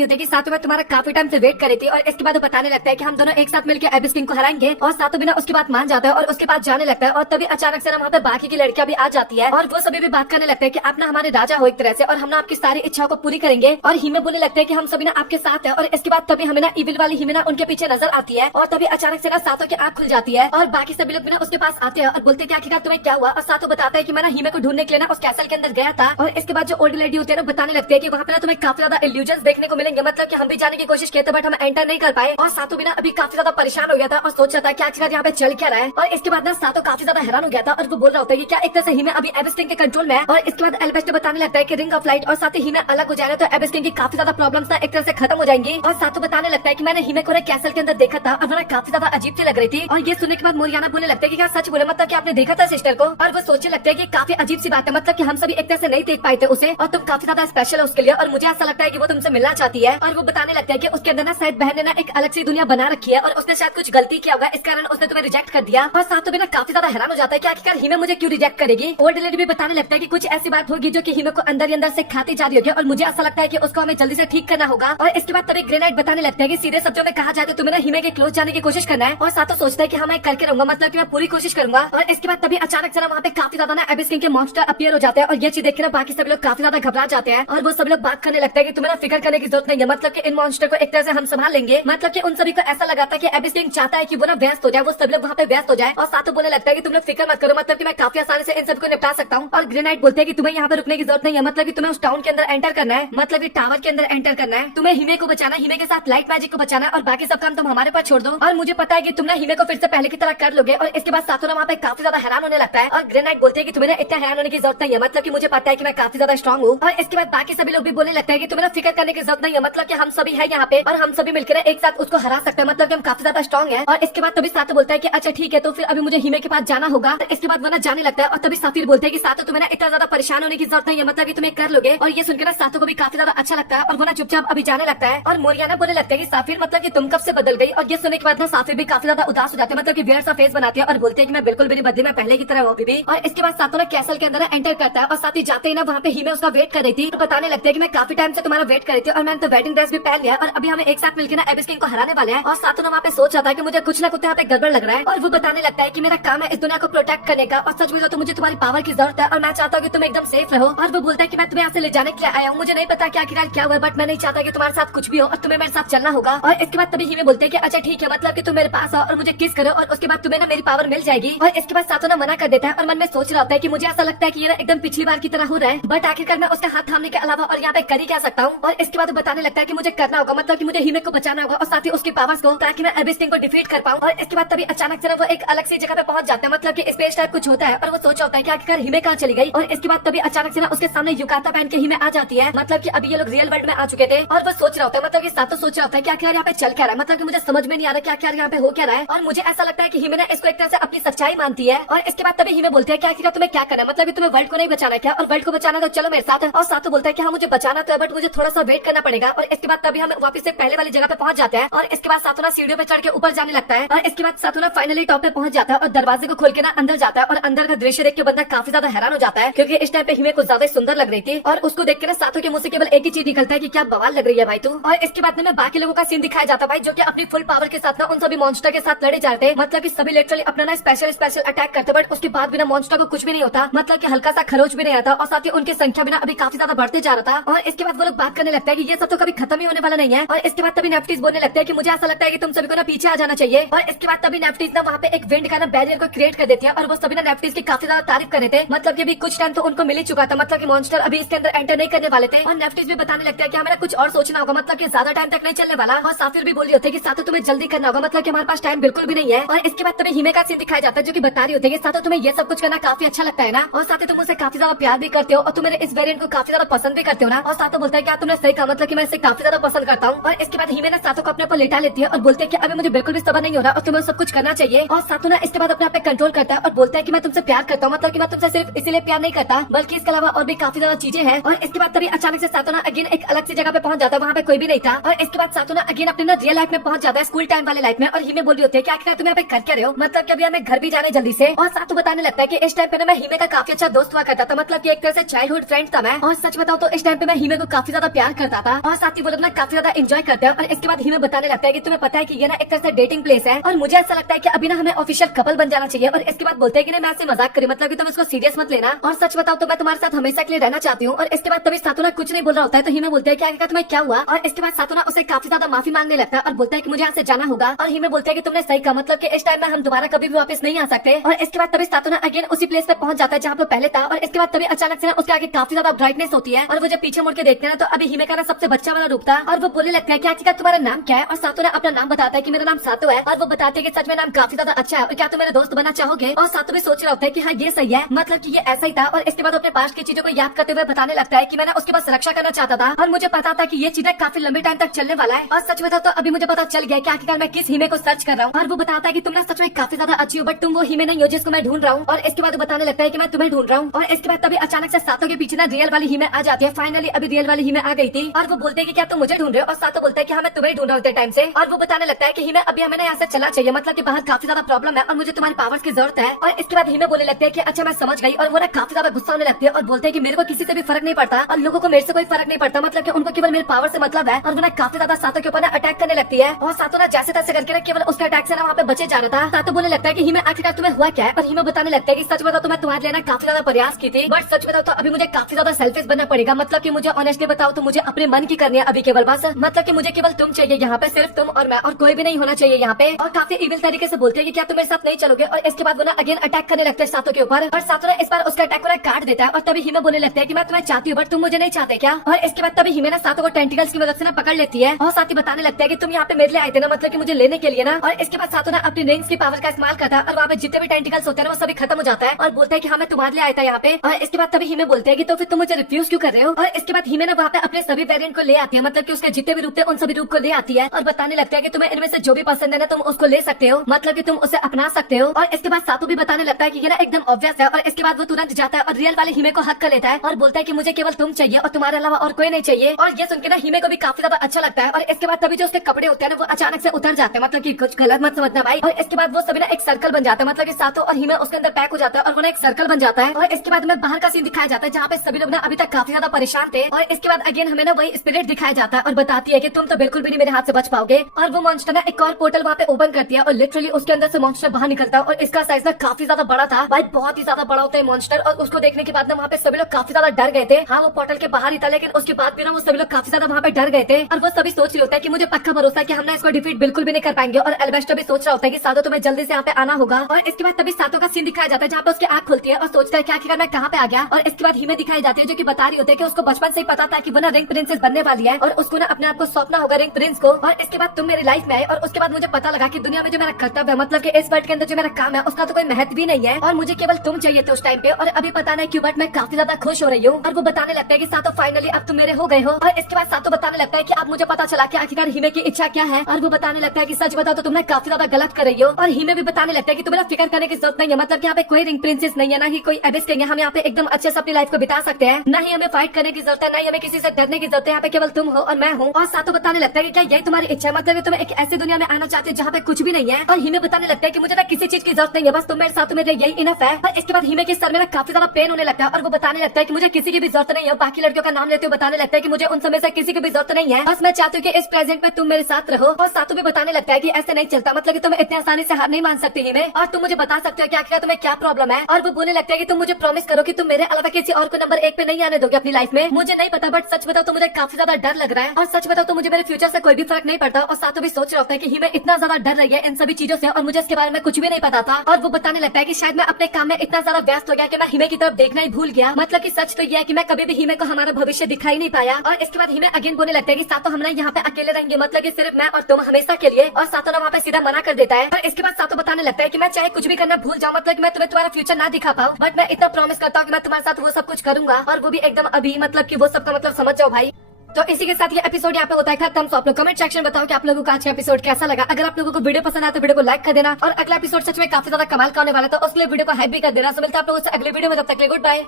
होती है कि सातों में तुम्हारा काफी टाइम से वेट कर रही थी, और इसके बाद वो बताने लगता है कि हम दोनों एक साथ मिलकर एबिस किंग को हराएंगे, और सातों बिना उसकी बात मान जाता है और उसके बाद जाने लगता है। और तभी अचानक से ना वहाँ पे बाकी की लड़कियां भी आ जाती है और वो सभी भी बात करने लगता है कि आप ना हमारे राजा हो एक तरह से, और हम ना आपकी सारी इच्छाओं को पूरी करेंगे। और हिमे बोलने लगता है कि हम सभी ना आपके साथ है। और इसके बाद तभी हमें ना इविल वाली हिमे ना उनके पीछे नजर आती है, और तभी अचानक से ना सातों की आंख खुल जाती है और बाकी सभी लोग भी ना उसके पास आते हैं और बोलते हैं कि आखिरकार तुम्हें क्या हुआ। और सातों बताता है कि मैं ना हिमे को ढूंढने के लिए ना उस कैसल के अंदर गया था। और इसके बाद जो ओल्ड लेडी होती है ना बताने लगती है कि वहाँ पे ना तुम्हें काफी ज्यादा इल्यूजन्स देखने को मिलेंगे, मतलब कि हम भी जाने की कोशिश किए थे बट हम एंटर नहीं कर पाए। और सातों भी ना अभी काफी ज्यादा परेशान हो गया था और सोच रहा था कि आखिरकार यहाँ पे चल क्या रहा है। और इसके बाद ना सातों काफी ज्यादा हैरान हो गया था और वो बोल रहा होता है कि क्या एक तरह से हिमे अभी एबिस किंग के कंट्रोल में है। और इसके बाद एल्बेस्टर बताने लगता है कि रिंग ऑफ लाइट और साथ ही हिमे अलग हो जाए तो एबिस किंग की काफी ज्यादा प्रॉब्लम्स ना एक तरह से खत्म हो जाएंगी। और सातों बताने लगता है कि मैंने हिमे को कैसल के अंदर देखा था और वो काफी ज्यादा अजीब सी लग रही थी। और ये सुनने के बाद मोरियाना बोलने लगता है कि क्या सच बोले, मतलब कि आपने देखा था सिस्टर को। और वो सोचने लगता है कि काफी अजीब सी बात है, मतलब कि हम सभी एक तरह से नहीं देख पाए थे उसे, और तुम काफी ज्यादा स्पेशल है उसके लिए, और मुझे ऐसा लगता है कि वो तुमसे मिलना चाहती है। और वो बताने लगता है कि उसके अंदर ना शायद बहन ने ना एक अलग सी दुनिया बना रखी है और उसने शायद कुछ गलती किया होगा, इस कारण उसने तुम्हें रिजेक्ट कर दिया। और सातों भी ना काफी ज्यादा हैरान हो जाता है कि आखिरकार हिमे मुझे क्यों रिजेक्ट करेगी। ओल्ड लेडी भी बताने लगता है कि कुछ ऐसी बात होगी जो कि हिमे को अंदर ही अंदर से खाती जा रही होगी, और मुझे ऐसा लगता है कि उसको हमें जल्दी से ठीक करना होगा। और इसके बाद तभी ग्रेनाइट बताने लगता है कि सीधे शब्दों में कहा जाए तो तुम्हें ना हिमे के क्लोज जाने की कोशिश करना है। और सातों सोचता है कि हाँ मैं करके रहूंगा, मतलब कि मैं पूरी कोशिश करूंगा। और इसके बाद तभी अचानक से ना वहाँ पे काफी ज्यादा ना एबिस किंग के मॉन्स्टर अपीयर हो जाते हैं, और ये चीज देख के ना बाकी सभी लोग काफी ज्यादा घबरा जाते हैं। और वो सब लोग बात करने लगता है कि तुम्हें ना फिक्र करने की जरूरत नहीं है, मतलब कि इन मॉन्स्टर को एक तरह से हम संभाल लेंगे। मतलब कि उन सभी को ऐसा लगा था कि एबिस किंग चाहता है कि वो ना व्यस्त हो जाए, वो सब लोग वहाँ पे व्यस्त हो जाए। और सातों बोलने लगता है कि तुम लोग फिक्र मत करो, मतलब कि मैं काफी आसानी से इन सबको निपटा सकता हूँ। और ग्रेनाइट बोलते हैं कि तुम्हें यहाँ पे रुकने की जरूरत नहीं है, मतलब कि तुम्हें उस टाउन के अंदर एंटर करना है, मतलब कि टावर के अंदर एंटर करना है, तुम्हें हिमे को बचाना, हिमे के साथ लाइट मैजिक को बचाना, और बाकी सब काम तुम हमारे पास छोड़ दो। और मुझे पता है कि तुम ना हिमे को फिर से पहले की तरह कर लोगे। और इसके बाद सातों ना वहाँ पे काफी ज्यादा हैरान होने लगता है, और ग्रेनाइट बोलते हैं कि तुम्हें इतना हैरान होने की जरूरत नहीं है, मतलब कि मुझे पता है कि मैं काफी ज्यादा स्ट्रॉन्ग हूँ। और इसके बाद बाकी सभी लोग भी बोलने लगते हैं कि तुम्हें ना फिक्र करने की जरूरत नहीं है, मतलब कि हम सभी है यहाँ पे और हम सभी मिलकर एक साथ उसको हरा सकते हैं, मतलब कि हम काफी ज्यादा स्ट्रॉन्ग है। और इसके बाद तभी सातों बोलता है कि अच्छा ठीक है, तो फिर अभी मुझे हिमे के पास जाना होगा। तो इसके बाद वो ना जाने लगता है, और तभी साफिर बोलते हैं कि सातों तुम्हें ना इतना ज्यादा परेशान होने की जरूरत नहीं है, मतलब कि तुम्हें कर लोगे। और ये सुनकर ना सातों को भी काफी ज्यादा अच्छा लगता है और वो ना चुपचाप अभी जाने लगता है। और मोरियाना बोलने लगता है कि साफिर मतलब कि तुम कब से बदल गई। और ये सुनने के बाद ना साफिर भी काफी ज्यादा उदास हो जाते हैं, मतलब कि वियर्ड सा फेस बनाती है और बोलते हैं कि मैं बिल्कुल भी नहीं बदली, मैं पहले की तरह हूँ अभी भी। और इसके बाद सातों ना कैसल के अंदर एंटर करता है, और साथ ही जाते ही ना वहाँ पे हिमे उसका वेट कर रही थी। तो बताने लगता है कि मैं काफी टाइम से तुम्हारा वेट कर रही थी, और मैंने तो वेडिंग ड्रेस भी पहन लिया, और अभी हमें एक साथ मिलकर ना एबिस किंग को हराने वाले हैं। और सातों ना वहाँ पे सोच रहा था कि मुझे कुछ ना कुछ यहाँ पे गड़बड़ लग रहा है। और वो बताने लगता है कि मेरा काम है इस दुनिया को प्रोटेक्ट करने का, और सच बोलो तो मुझे तुम्हारी पावर की जरूरत है, और मैं चाहता हूँ कि तुम एकदम सेफ रहो। और वो बोलता है कि मैं तुम्हें यहाँ से ले जाने के लिए आया हूँ, मुझे नहीं पता क्या आखिरकार क्या हुआ, बट मैं नहीं चाहता कि तुम्हारे साथ कुछ भी हो, और तुम्हें मेरे साथ चलना होगा। और इसके बाद तभी हिमे बोलते हैं कि अच्छा ठीक है, मतलब कि तुम मेरे पास आओ और मुझे किस करो, और उसके बाद तुम्हें ना मेरी पावर मिल जाएगी। और इसके बाद सातों ना मना कर देता है, और मन में सोच रहा होता है कि मुझे ऐसा लगता है कि ये ना एकदम पिछली बार की तरह हो रहा है, बट आखिरकार मैं उसका हाथ थामने के अलावा और यहाँ पे कर ही क्या सकता हूँ। और इसके बाद वो बताने लगता है कि मुझे करना होगा, मतलब कि मुझे हिमे को बचाना होगा और साथ ही उसकी पावर्स को, ताकि मैं एबिस किंग को डिफीट कर पाऊँ। और इसके बाद तभी अचानक से वो एक अलग सी जगह पे पहुंच जाते हैं, मतलब कि स्पेस टाइप कुछ होता है, और वो सोचा होता है कि आखिरकार हिमे कहाँ चली गई। और इसके बाद तभी अचानक से ना उसके सामने युकाता पहन के हिमे आ जाती है, मतलब कि अभी ये लोग रियल वर्ल्ड में आ चुके थे। और वो सोच रहा होता है, मतलब कि सातों सोच रहा होता है कि आखिर यहाँ पे चल क्या रहा है, मतलब कि मुझे समझ में नहीं आ रहा कि आखिर यहाँ पे हो क्या रहा है। और मुझे ऐसा लगता है कि हिमे ने इसको एक तरह से अपनी सच्चाई मानती है। और इसके बाद तभी हिमे बोलते हैं कि आखिर तुम्हें क्या करना है, मतलब कि तुम्हें वर्ल्ड को नहीं बचाना क्या, और वर्ल्ड को बचाना तो चलो मेरे साथ है। और सातों बोलता है कि हाँ मुझे बचाना तो है, बट मुझे थोड़ा सा वेट करना पड़ेगा। और इसके बाद तभी हम वापस से पहले वाली जगह पे पहुंच जाते हैं, और इसके बाद सातों ना सीढ़ियों पे चढ़ के ऊपर जाने लगता है। और इसके बाद सातों ना फाइनली टॉप पे पहुंच जाता है, और दरवाजे को खोल के ना अंदर जाता है, और अंदर का दृश्य देख के बंदा काफी ज्यादा हैरान हो जाता है, क्योंकि इस टाइम पे हिमे को ज्यादा सुंदर लग रही थी। और उसको देख के ना सातों के मुंह से केवल एक ही चीज निकलता है कि क्या बवाल लग रही है भाई तू। और इसके बाद में बाकी लोगों का सीन दिखाया जाता है भाई, जो कि अपनी फुल पावर के साथ ना उन सभी मॉन्स्टर के साथ लड़े जाते हैं, मतलब कि सभी लिटरली अपना ना स्पेशल अटैक करते, बट उसके बाद बिना मॉन्स्टर को कुछ भी नहीं होता, मतलब कि हल्का सा खरोच भी नहीं आता। और साथ ही उनकी संख्या बिना अभी काफी ज्यादा बढ़ते जा रहा था। और इसके बाद वो लोग बात करने लगता है कि ये सब तो कभी खत्म ही होने वाला नहीं है। और इसके बाद तभी नेफ्टिस बोलने लगता है कि मुझे ऐसा लगता है कि तुम सभी को ना पीछे आ जाना चाहिए। और इसके बाद तभी नेफ्टिस ना वहाँ पे एक विंड का ना बैरियर को क्रिएट कर देती है, और वो सभी ना नेफ्टिस की काफी ज्यादा तारीफ कर रहे थे, मतलब कि अभी कुछ टाइम तो उनको मिल ही चुका था, मतलब कि मॉन्स्टर अभी इसके अंदर एंटर नहीं करने वाले थे। और नेफ्टिस भी बताने लगता है कि हमें कुछ और सोचना होगा, मतलब कि ज्यादा टाइम तक नहीं चलने वाला। और साफिर भी बोली होती है कि साथों तुम्हें जल्दी करना होगा, मतलब कि हमारे पास टाइम बिल्कुल भी नहीं है। और इसके बाद तभी हिमे का सीन दिखाया जाता है, जो कि बता रही होती है कि साथों तुम्हें ये सब कुछ करना काफी अच्छा लगता है ना, और साथ ही तुम मुझसे काफी ज्यादा प्यार भी करते हो, और तुम मेरे इस वेरिएंट को काफी ज्यादा पसंद भी करते हो ना। और साथों बोलता है कि तुमने सही कहा, मतलब कि मैं इसे काफी ज्यादा पसंद करता हूँ। और इसके बाद हिमे ना साथों को अपने ऊपर लेटा लेती है और बोलते हैं कि अभी मुझे बिल्कुल भी सब्र नहीं हो रहा, और तुम्हें सब कुछ करना चाहिए। और साथों ना इसके बाद अपने आप पे कंट्रोल करता है और बोलता है कि मैं तुमसे प्यार करता हूँ, मतलब कि मैं तुमसे सिर्फ इसीलिए प्यार नहीं करता, बल्कि इसके अलावा और भी काफी ज्यादा चीजें हैं। और इसके बाद तभी अचानक से साथों ना अगेन एक अलग सी जगह पे पहुंच जाता है, वहाँ पे कोई भी नहीं था। और इसके बाद साथों ना अगेन अपने ना रियल लाइफ में पहुंच जाता है, स्कूल टाइम वाले लाइफ में। और हिमे बोली होती है कि आखिर तुम यहाँ पे कर क्या रहे हो, मतलब कि अभी हमें घर भी जाने जल्दी से। और साथों बताने लगता है कि इस टाइम पे ना मैं हिमे का काफी अच्छा दोस्त हुआ करता था, मतलब कि एक तरह से चाइल्डहुड फ्रेंड था मैं। और सच बताऊं तो इस टाइम पे मैं हिमे को काफी ज्यादा प्यार करता था और साथ ही वो लोग ना काफी ज्यादा एंजॉय करते हैं। और इसके बाद हिमे बताने लगता है कि तुम्हें पता है कि ये ना एक तरह से डेटिंग प्लेस है और मुझे ऐसा लगता है कि अभी ना हमें ऑफिशियल कपल बन जाना चाहिए। और इसके बाद बोलते हैं कि मैं ऐसे मजाक करी, मतलब कि तुम इसको सीरियस मत लेना। और सच बताओ तो मैं तुम्हारे साथ हमेशा के लिए रहना चाहती हूँ। और इसके बाद तभी सातोना कुछ नहीं बोल रहा होता है तो हिमे बोलते हैं कि आगे तुम्हें क्या हुआ। और इसके बाद सातोना उसे काफी ज्यादा माफी मांगने लगता है और बोलता है कि मुझे यहाँ से जाना होगा। और हिमे बोलते हैं कि तुमने सही कहा, मतलब कि इस टाइम में हम दोबारा कभी भी वापस नहीं आ सकते। और इसके बाद तभी सातोना अगेन उसी प्लेस पे पहुंच जाता है जहाँ पे पहले था। और इसके बाद तभी अचानक से ना उसके आगे काफी ज्यादा ब्राइटनेस होती है और वो जब पीछे मुड़ के देखते हैं तो अभी हिमे का ना सबसे बच्चा वाला रूप था। और वो बोलने लगता है कि आखिरकार तुम्हारा नाम क्या है। और सातोना अपना नाम बताता है कि मेरा नाम सातो है। और वो बताते हैं कि सच में नाम काफी ज्यादा अच्छा है और क्या तुम मेरे दोस्त बनना चाहोगे। और सातो भी सोच रहा होता है कि हाँ ये सही है, मतलब कि ये ऐसा ही था। और इसके बाद अपने पास की चीजों को याद करते हुए बताने लगता है कि मैंने उसके पास रक्षा करना चाहता था और मुझे पता था कि ये चीजें काफी लंबे टाइम तक चलने वाला है। और सच बताओ तो अभी मुझे पता चल गया कि आखिरकार मैं किस हिमे को सर्च कर रहा हूँ। और वो बताता है कि तुम ना सच में काफी ज्यादा अच्छी हो, बट तुम वो हिमे नहीं हो जिसको मैं ढूंढ रहा हूँ। और इसके बाद वो बताने लगता है कि मैं तुम्हें ढूंढ रहा हूँ। और इसके बाद तभी अचानक से सातो के पीछे ना रियल वाली हिमे आ जाती है। फाइनली अभी रियल वाली हिमे आ गई थी और वो बोलते हैं कि क्या तुम मुझे ढूंढ रहे हो। और सातो बोलता है कि हाँ मैं तुम्हें ढूंढ रहा हूँ इतने टाइम से। और वो बताने लगता है कि हिमे अभी हमें यहाँ से चला चाहिए, मतलब कि बाहर काफी ज्यादा प्रॉब्लम है और मुझे तुम्हारी पावर्स की जरूरत है। और इसके बाद हिमे बोलने लगते हैं कि अच्छा मैं समझ गई। और वो ना काफी ज्यादा गुस्सा होने लगती है और बोलते हैं कि मेरे को किसी से भी फर्क नहीं पड़ता और लोगों को मेरे से कोई फर्क नहीं पड़ता, मतलब कि उनको केवल मेरे पावर से मतलब है। और वो ना काफी ज्यादा सातो के ऊपर ना अटैक करने लगती है। और सातो ना जैसे तैसे करके ना केवल उसके अटैक से ना वहाँ पे बचे जा रहा था। सातो बोलने लगता है कि हिमे आखिरकार तुम्हें हुआ क्या है। और हिमे बताने लगता है कि सच बताओ तो मैं तुम्हारे लिए ना काफी ज्यादा प्रयास की थी, बट सच बताओ तो अभी मुझे काफी ज्यादा सेल्फिश बनना पड़ेगा, मतलब कि मुझे ऑनेस्टली बताओ तो मुझे अपने मन की करनी है अभी केवल बस, मतलब कि मुझे केवल तुम चाहिए यहाँ पे, सिर्फ तुम और मैं, और कोई भी नहीं होना चाहिए यहाँ पे। और काफी इविल तरीके से बोलते हैं कि क्या तुम मेरे साथ नहीं चलोगे। और इसके बाद वो ना अगेन अटैक करने लगते हैं सातो के ऊपर। और सातो ना इस बार उसका अटैक को ना काट देता है। और तभी हिमे बोलने लगता है कि मैं तुम्हें चाहती हूँ बट तुम मुझे नहीं चाहते क्या। और इसके बाद तभी हिमे ना सातो को टेंटिकल्स की मदद से ना पकड़ लेती है और साथ ही बताने लगता है कि तुम यहाँ पे मेरे लिए आए थे ना, मतलब कि मुझे लेने के लिए ना। और इसके बाद सातो ना अपनी रिंग्स की पावर का इस्तेमाल करता है और वहाँ पे जितने भी टेंटिकल्स होते हैं ना वो सभी खत्म हो जाता है। और बोलता है कि हाँ मैं तुम्हारे लिए आया था यहाँ पे। और इसके बाद तभी हिमे बोलते हैं कि तो फिर तुम मुझे रिफ्यूज क्यों कर रहे हो। और इसके बाद हिमे ना वहाँ पे अपने सभी वेरिएंट को ले आती है, मतलब कि उसके जितने भी रूप थे उन सभी रूप को ले आती है और बताने लगता है कि तुम्हें इनमें से जो भी पसंद है ना तुम उसको ले सकते हो, मतलब कि तुम उसे अपना सकते हो। और इसके बाद सातो भी बताने लगता है कि ये ना एकदम ऑब्वियस है। और इसके बाद वो तुरंत जाता है और रियल वाले हिमे को हक कर लेता है और बोलता है कि मुझे केवल तुम चाहिए और तुम्हारे अलावा और कोई नहीं चाहिए। और ये सुन के ना हिमे को भी काफी ज्यादा अच्छा लगता है। और इसके बाद तभी जो उसके कपड़े होते हैं ना वो अचानक से उतर जाते हैं, मतलब कि कुछ गलत मत समझना भाई। और इसके बाद वो सभी ना एक सर्कल बन जाता है, मतलब कि सातो और हिमे उसके अंदर पैक हो जाता है और वो ना एक सर्कल बन जाता है। और इसके बाद में बाहर का सीन दिखाया जाता है जहाँ पे सभी लोग ना अभी तक काफी ज्यादा परेशान थे। और इसके बाद अगेन हमें ना वही स्पिरिट दिखाया जाता है और बताती है कि तुम तो बिल्कुल भी नहीं मेरे हाथ से बच पाओगे। और वो मॉन्स्टर ना एक और पोर्टल वहाँ पे ओपन करती है और लिटरली उसके अंदर से मॉन्स्टर बाहर निकलता है। और इसका साइज ना काफी ज्यादा बड़ा था भाई, बहुत ही ज्यादा बड़ा होता है मॉन्स्टर। और उसको देखने के बाद ना वहाँ पे सभी लोग काफी ज्यादा डर गए थे। हाँ वो पोर्टल के बाहर ही था लेकिन उसके बाद भी ना वो सभी लोग काफी ज्यादा वहाँ पे डर गए थे। और वो सभी सोच रहे होता है कि मुझे पक्का भरोसा है कि हम ना इसको डिफीट बिल्कुल भी नहीं कर पाएंगे। और एल्वेस्टर भी सोच रहा होता है कि सातो तुम्हें जल्दी से यहाँ पे आना होगा। और इसके बाद तभी सातो का सीन दिखाया जाता है जहाँ पे उसकी आंख खुलती है और सोचता है कि आखिरकार मैं कहाँ पे आ गया। और इसके बाद हिमे दिखाई जाती है जो कि बता रही होती है कि उसको बचपन से ही पता था कि वो ना रिंग प्रिंसेस बनने वाली है और उसको ना अपने आप को सौंपना होगा रिंग प्रिंस को। और इसके बाद तुम मेरी लाइफ में आए और उसके बाद मुझे पता लगा कि दुनिया में जो मेरा कर्तव्य है, मतलब कि इस वर्ल्ड के अंदर जो मेरा काम है उसका तो कोई महत्व भी नहीं है और मुझे केवल तुम चाहिए थे उस टाइम पे। और अभी पता नहीं क्यों बट मैं काफी ज्यादा खुश हो रही हूँ। और वो बताने लगता है कि सातो फाइनली अब तुम मेरे हो गए हो। और इसके बाद सातो बताने लगता है कि अब मुझे पता चला कि आखिरकार हिमे की इच्छा क्या है। और वो बताने लगता है कि सच बताओ तो तुमने काफी ज्यादा गलत कर रही हो। और हिमे भी बताने लगता है कि तुम्हें फिक्र करने की जरूरत नहीं है, मतलब कि यहाँ पे कोई रिंग प्रिंसेस नहीं है, ना ही कोई एबिस किंग है। हम यहाँ पे एकदम अच्छे से अपनी लाइफ को बिता सकते हैं, ना ही हमें फाइट करने की जरूरत है, ना ही हमें किसी से डरने की जरूरत है। यहाँ पे केवल तुम हो और मैं हूँ। और सातो बताने लगता है कि क्या यही तुम्हारी इच्छा है, मतलब कि तुम एक ऐसी दुनिया में आना चाहते हो जहाँ पे कुछ भी नहीं है। और हिमे बताने लगता है कि मुझे ना किसी चीज की जरूरत नहीं है, बस तुम मेरे साथ मेरे यही इनफ है। और इसके बाद हिमे के सर में ना काफी ज्यादा पेन होने लगता है और वो बताने लगता है कि मुझे किसी की भी जरूरत नहीं है। बाकी लड़कियों का नाम लेते हुए बताने लगता है कि मुझे उन समय से किसी की भी जरूरत नहीं है, बस मैं चाहती हूँ कि इस प्रेजेंट में तुम मेरे साथ रहो। और सातो भी बताने लगता है कि ऐसे नहीं चलता, मतलब कि तुम इतनी आसानी से हार नहीं मान सकती हिमे, और तुम मुझे बता सकते हो कि आखिर तुम्हें क्या प्रॉब्लम है। और वो बोलने लगता है कि तुम मुझे प्रॉमिस करो कि तुम मेरे अलावा किसी और को नंबर 1 पे नहीं आने दोगे अपनी लाइफ में। मुझे नहीं पता बट सच बताओ तो मुझे काफी ज्यादा डर लग रहा है। और सच बताओ तो मुझे मेरे फ्यूचर से कोई भी फर्क नहीं पड़ता। और सातो भी सोच रहा होता है कि हिमे इतना ज्यादा डर रही है इन सभी चीजों से और मुझे इसके बारे में कुछ भी नहीं पता था। और वो बताने लगता है कि शायद मैं अपने काम में इतना ज्यादा व्यस्त हो गया कि मैं हिमे की तरफ देखना ही भूल गया। मतलब कि सच तो यह है कि मैं कभी भी हिमे को हमारा भविष्य दिखाई नहीं पाया। और इसके बाद हिमे अगेन बोलने लगता है कि सातो हम ना यहाँ पे अकेले रहेंगे, मतलब कि सिर्फ मैं और तुम हमेशा के लिए। और सातो ना वहाँ पे सीधा मना कर देता है। और इसके बाद सातो बताने लगता है कि मैं चाहे कुछ भी करना भूल जाऊँ, मतलब कि मैं तुम्हें तुम्हारा फ्यूचर ना दिखा पाऊँ, बट मैं इतना प्रॉमिस करता हूँ कि मैं तुम्हारे साथ वो सब कुछ करूंगा और वो भी एकदम अभी, मतलब कि वो सब का मतलब समझ जाओ भाई। तो इसी के साथ ये एपिसोड यहाँ पे होता है खत्म। तो आप लोग कमेंट सेक्शन बताओ कि आप लोगों का आज का एपिसोड कैसा लगा। अगर आप लोगों को वीडियो पसंद आया तो वीडियो को लाइक कर देना और अगला एपिसोड सच में काफी ज्यादा कमाल का होने वाला है, तो उसके लिए वीडियो को हाइप भी कर देना। तो मिलता है आप लोगों से अगले वीडियो में, तब तक के लिए गुड बाय।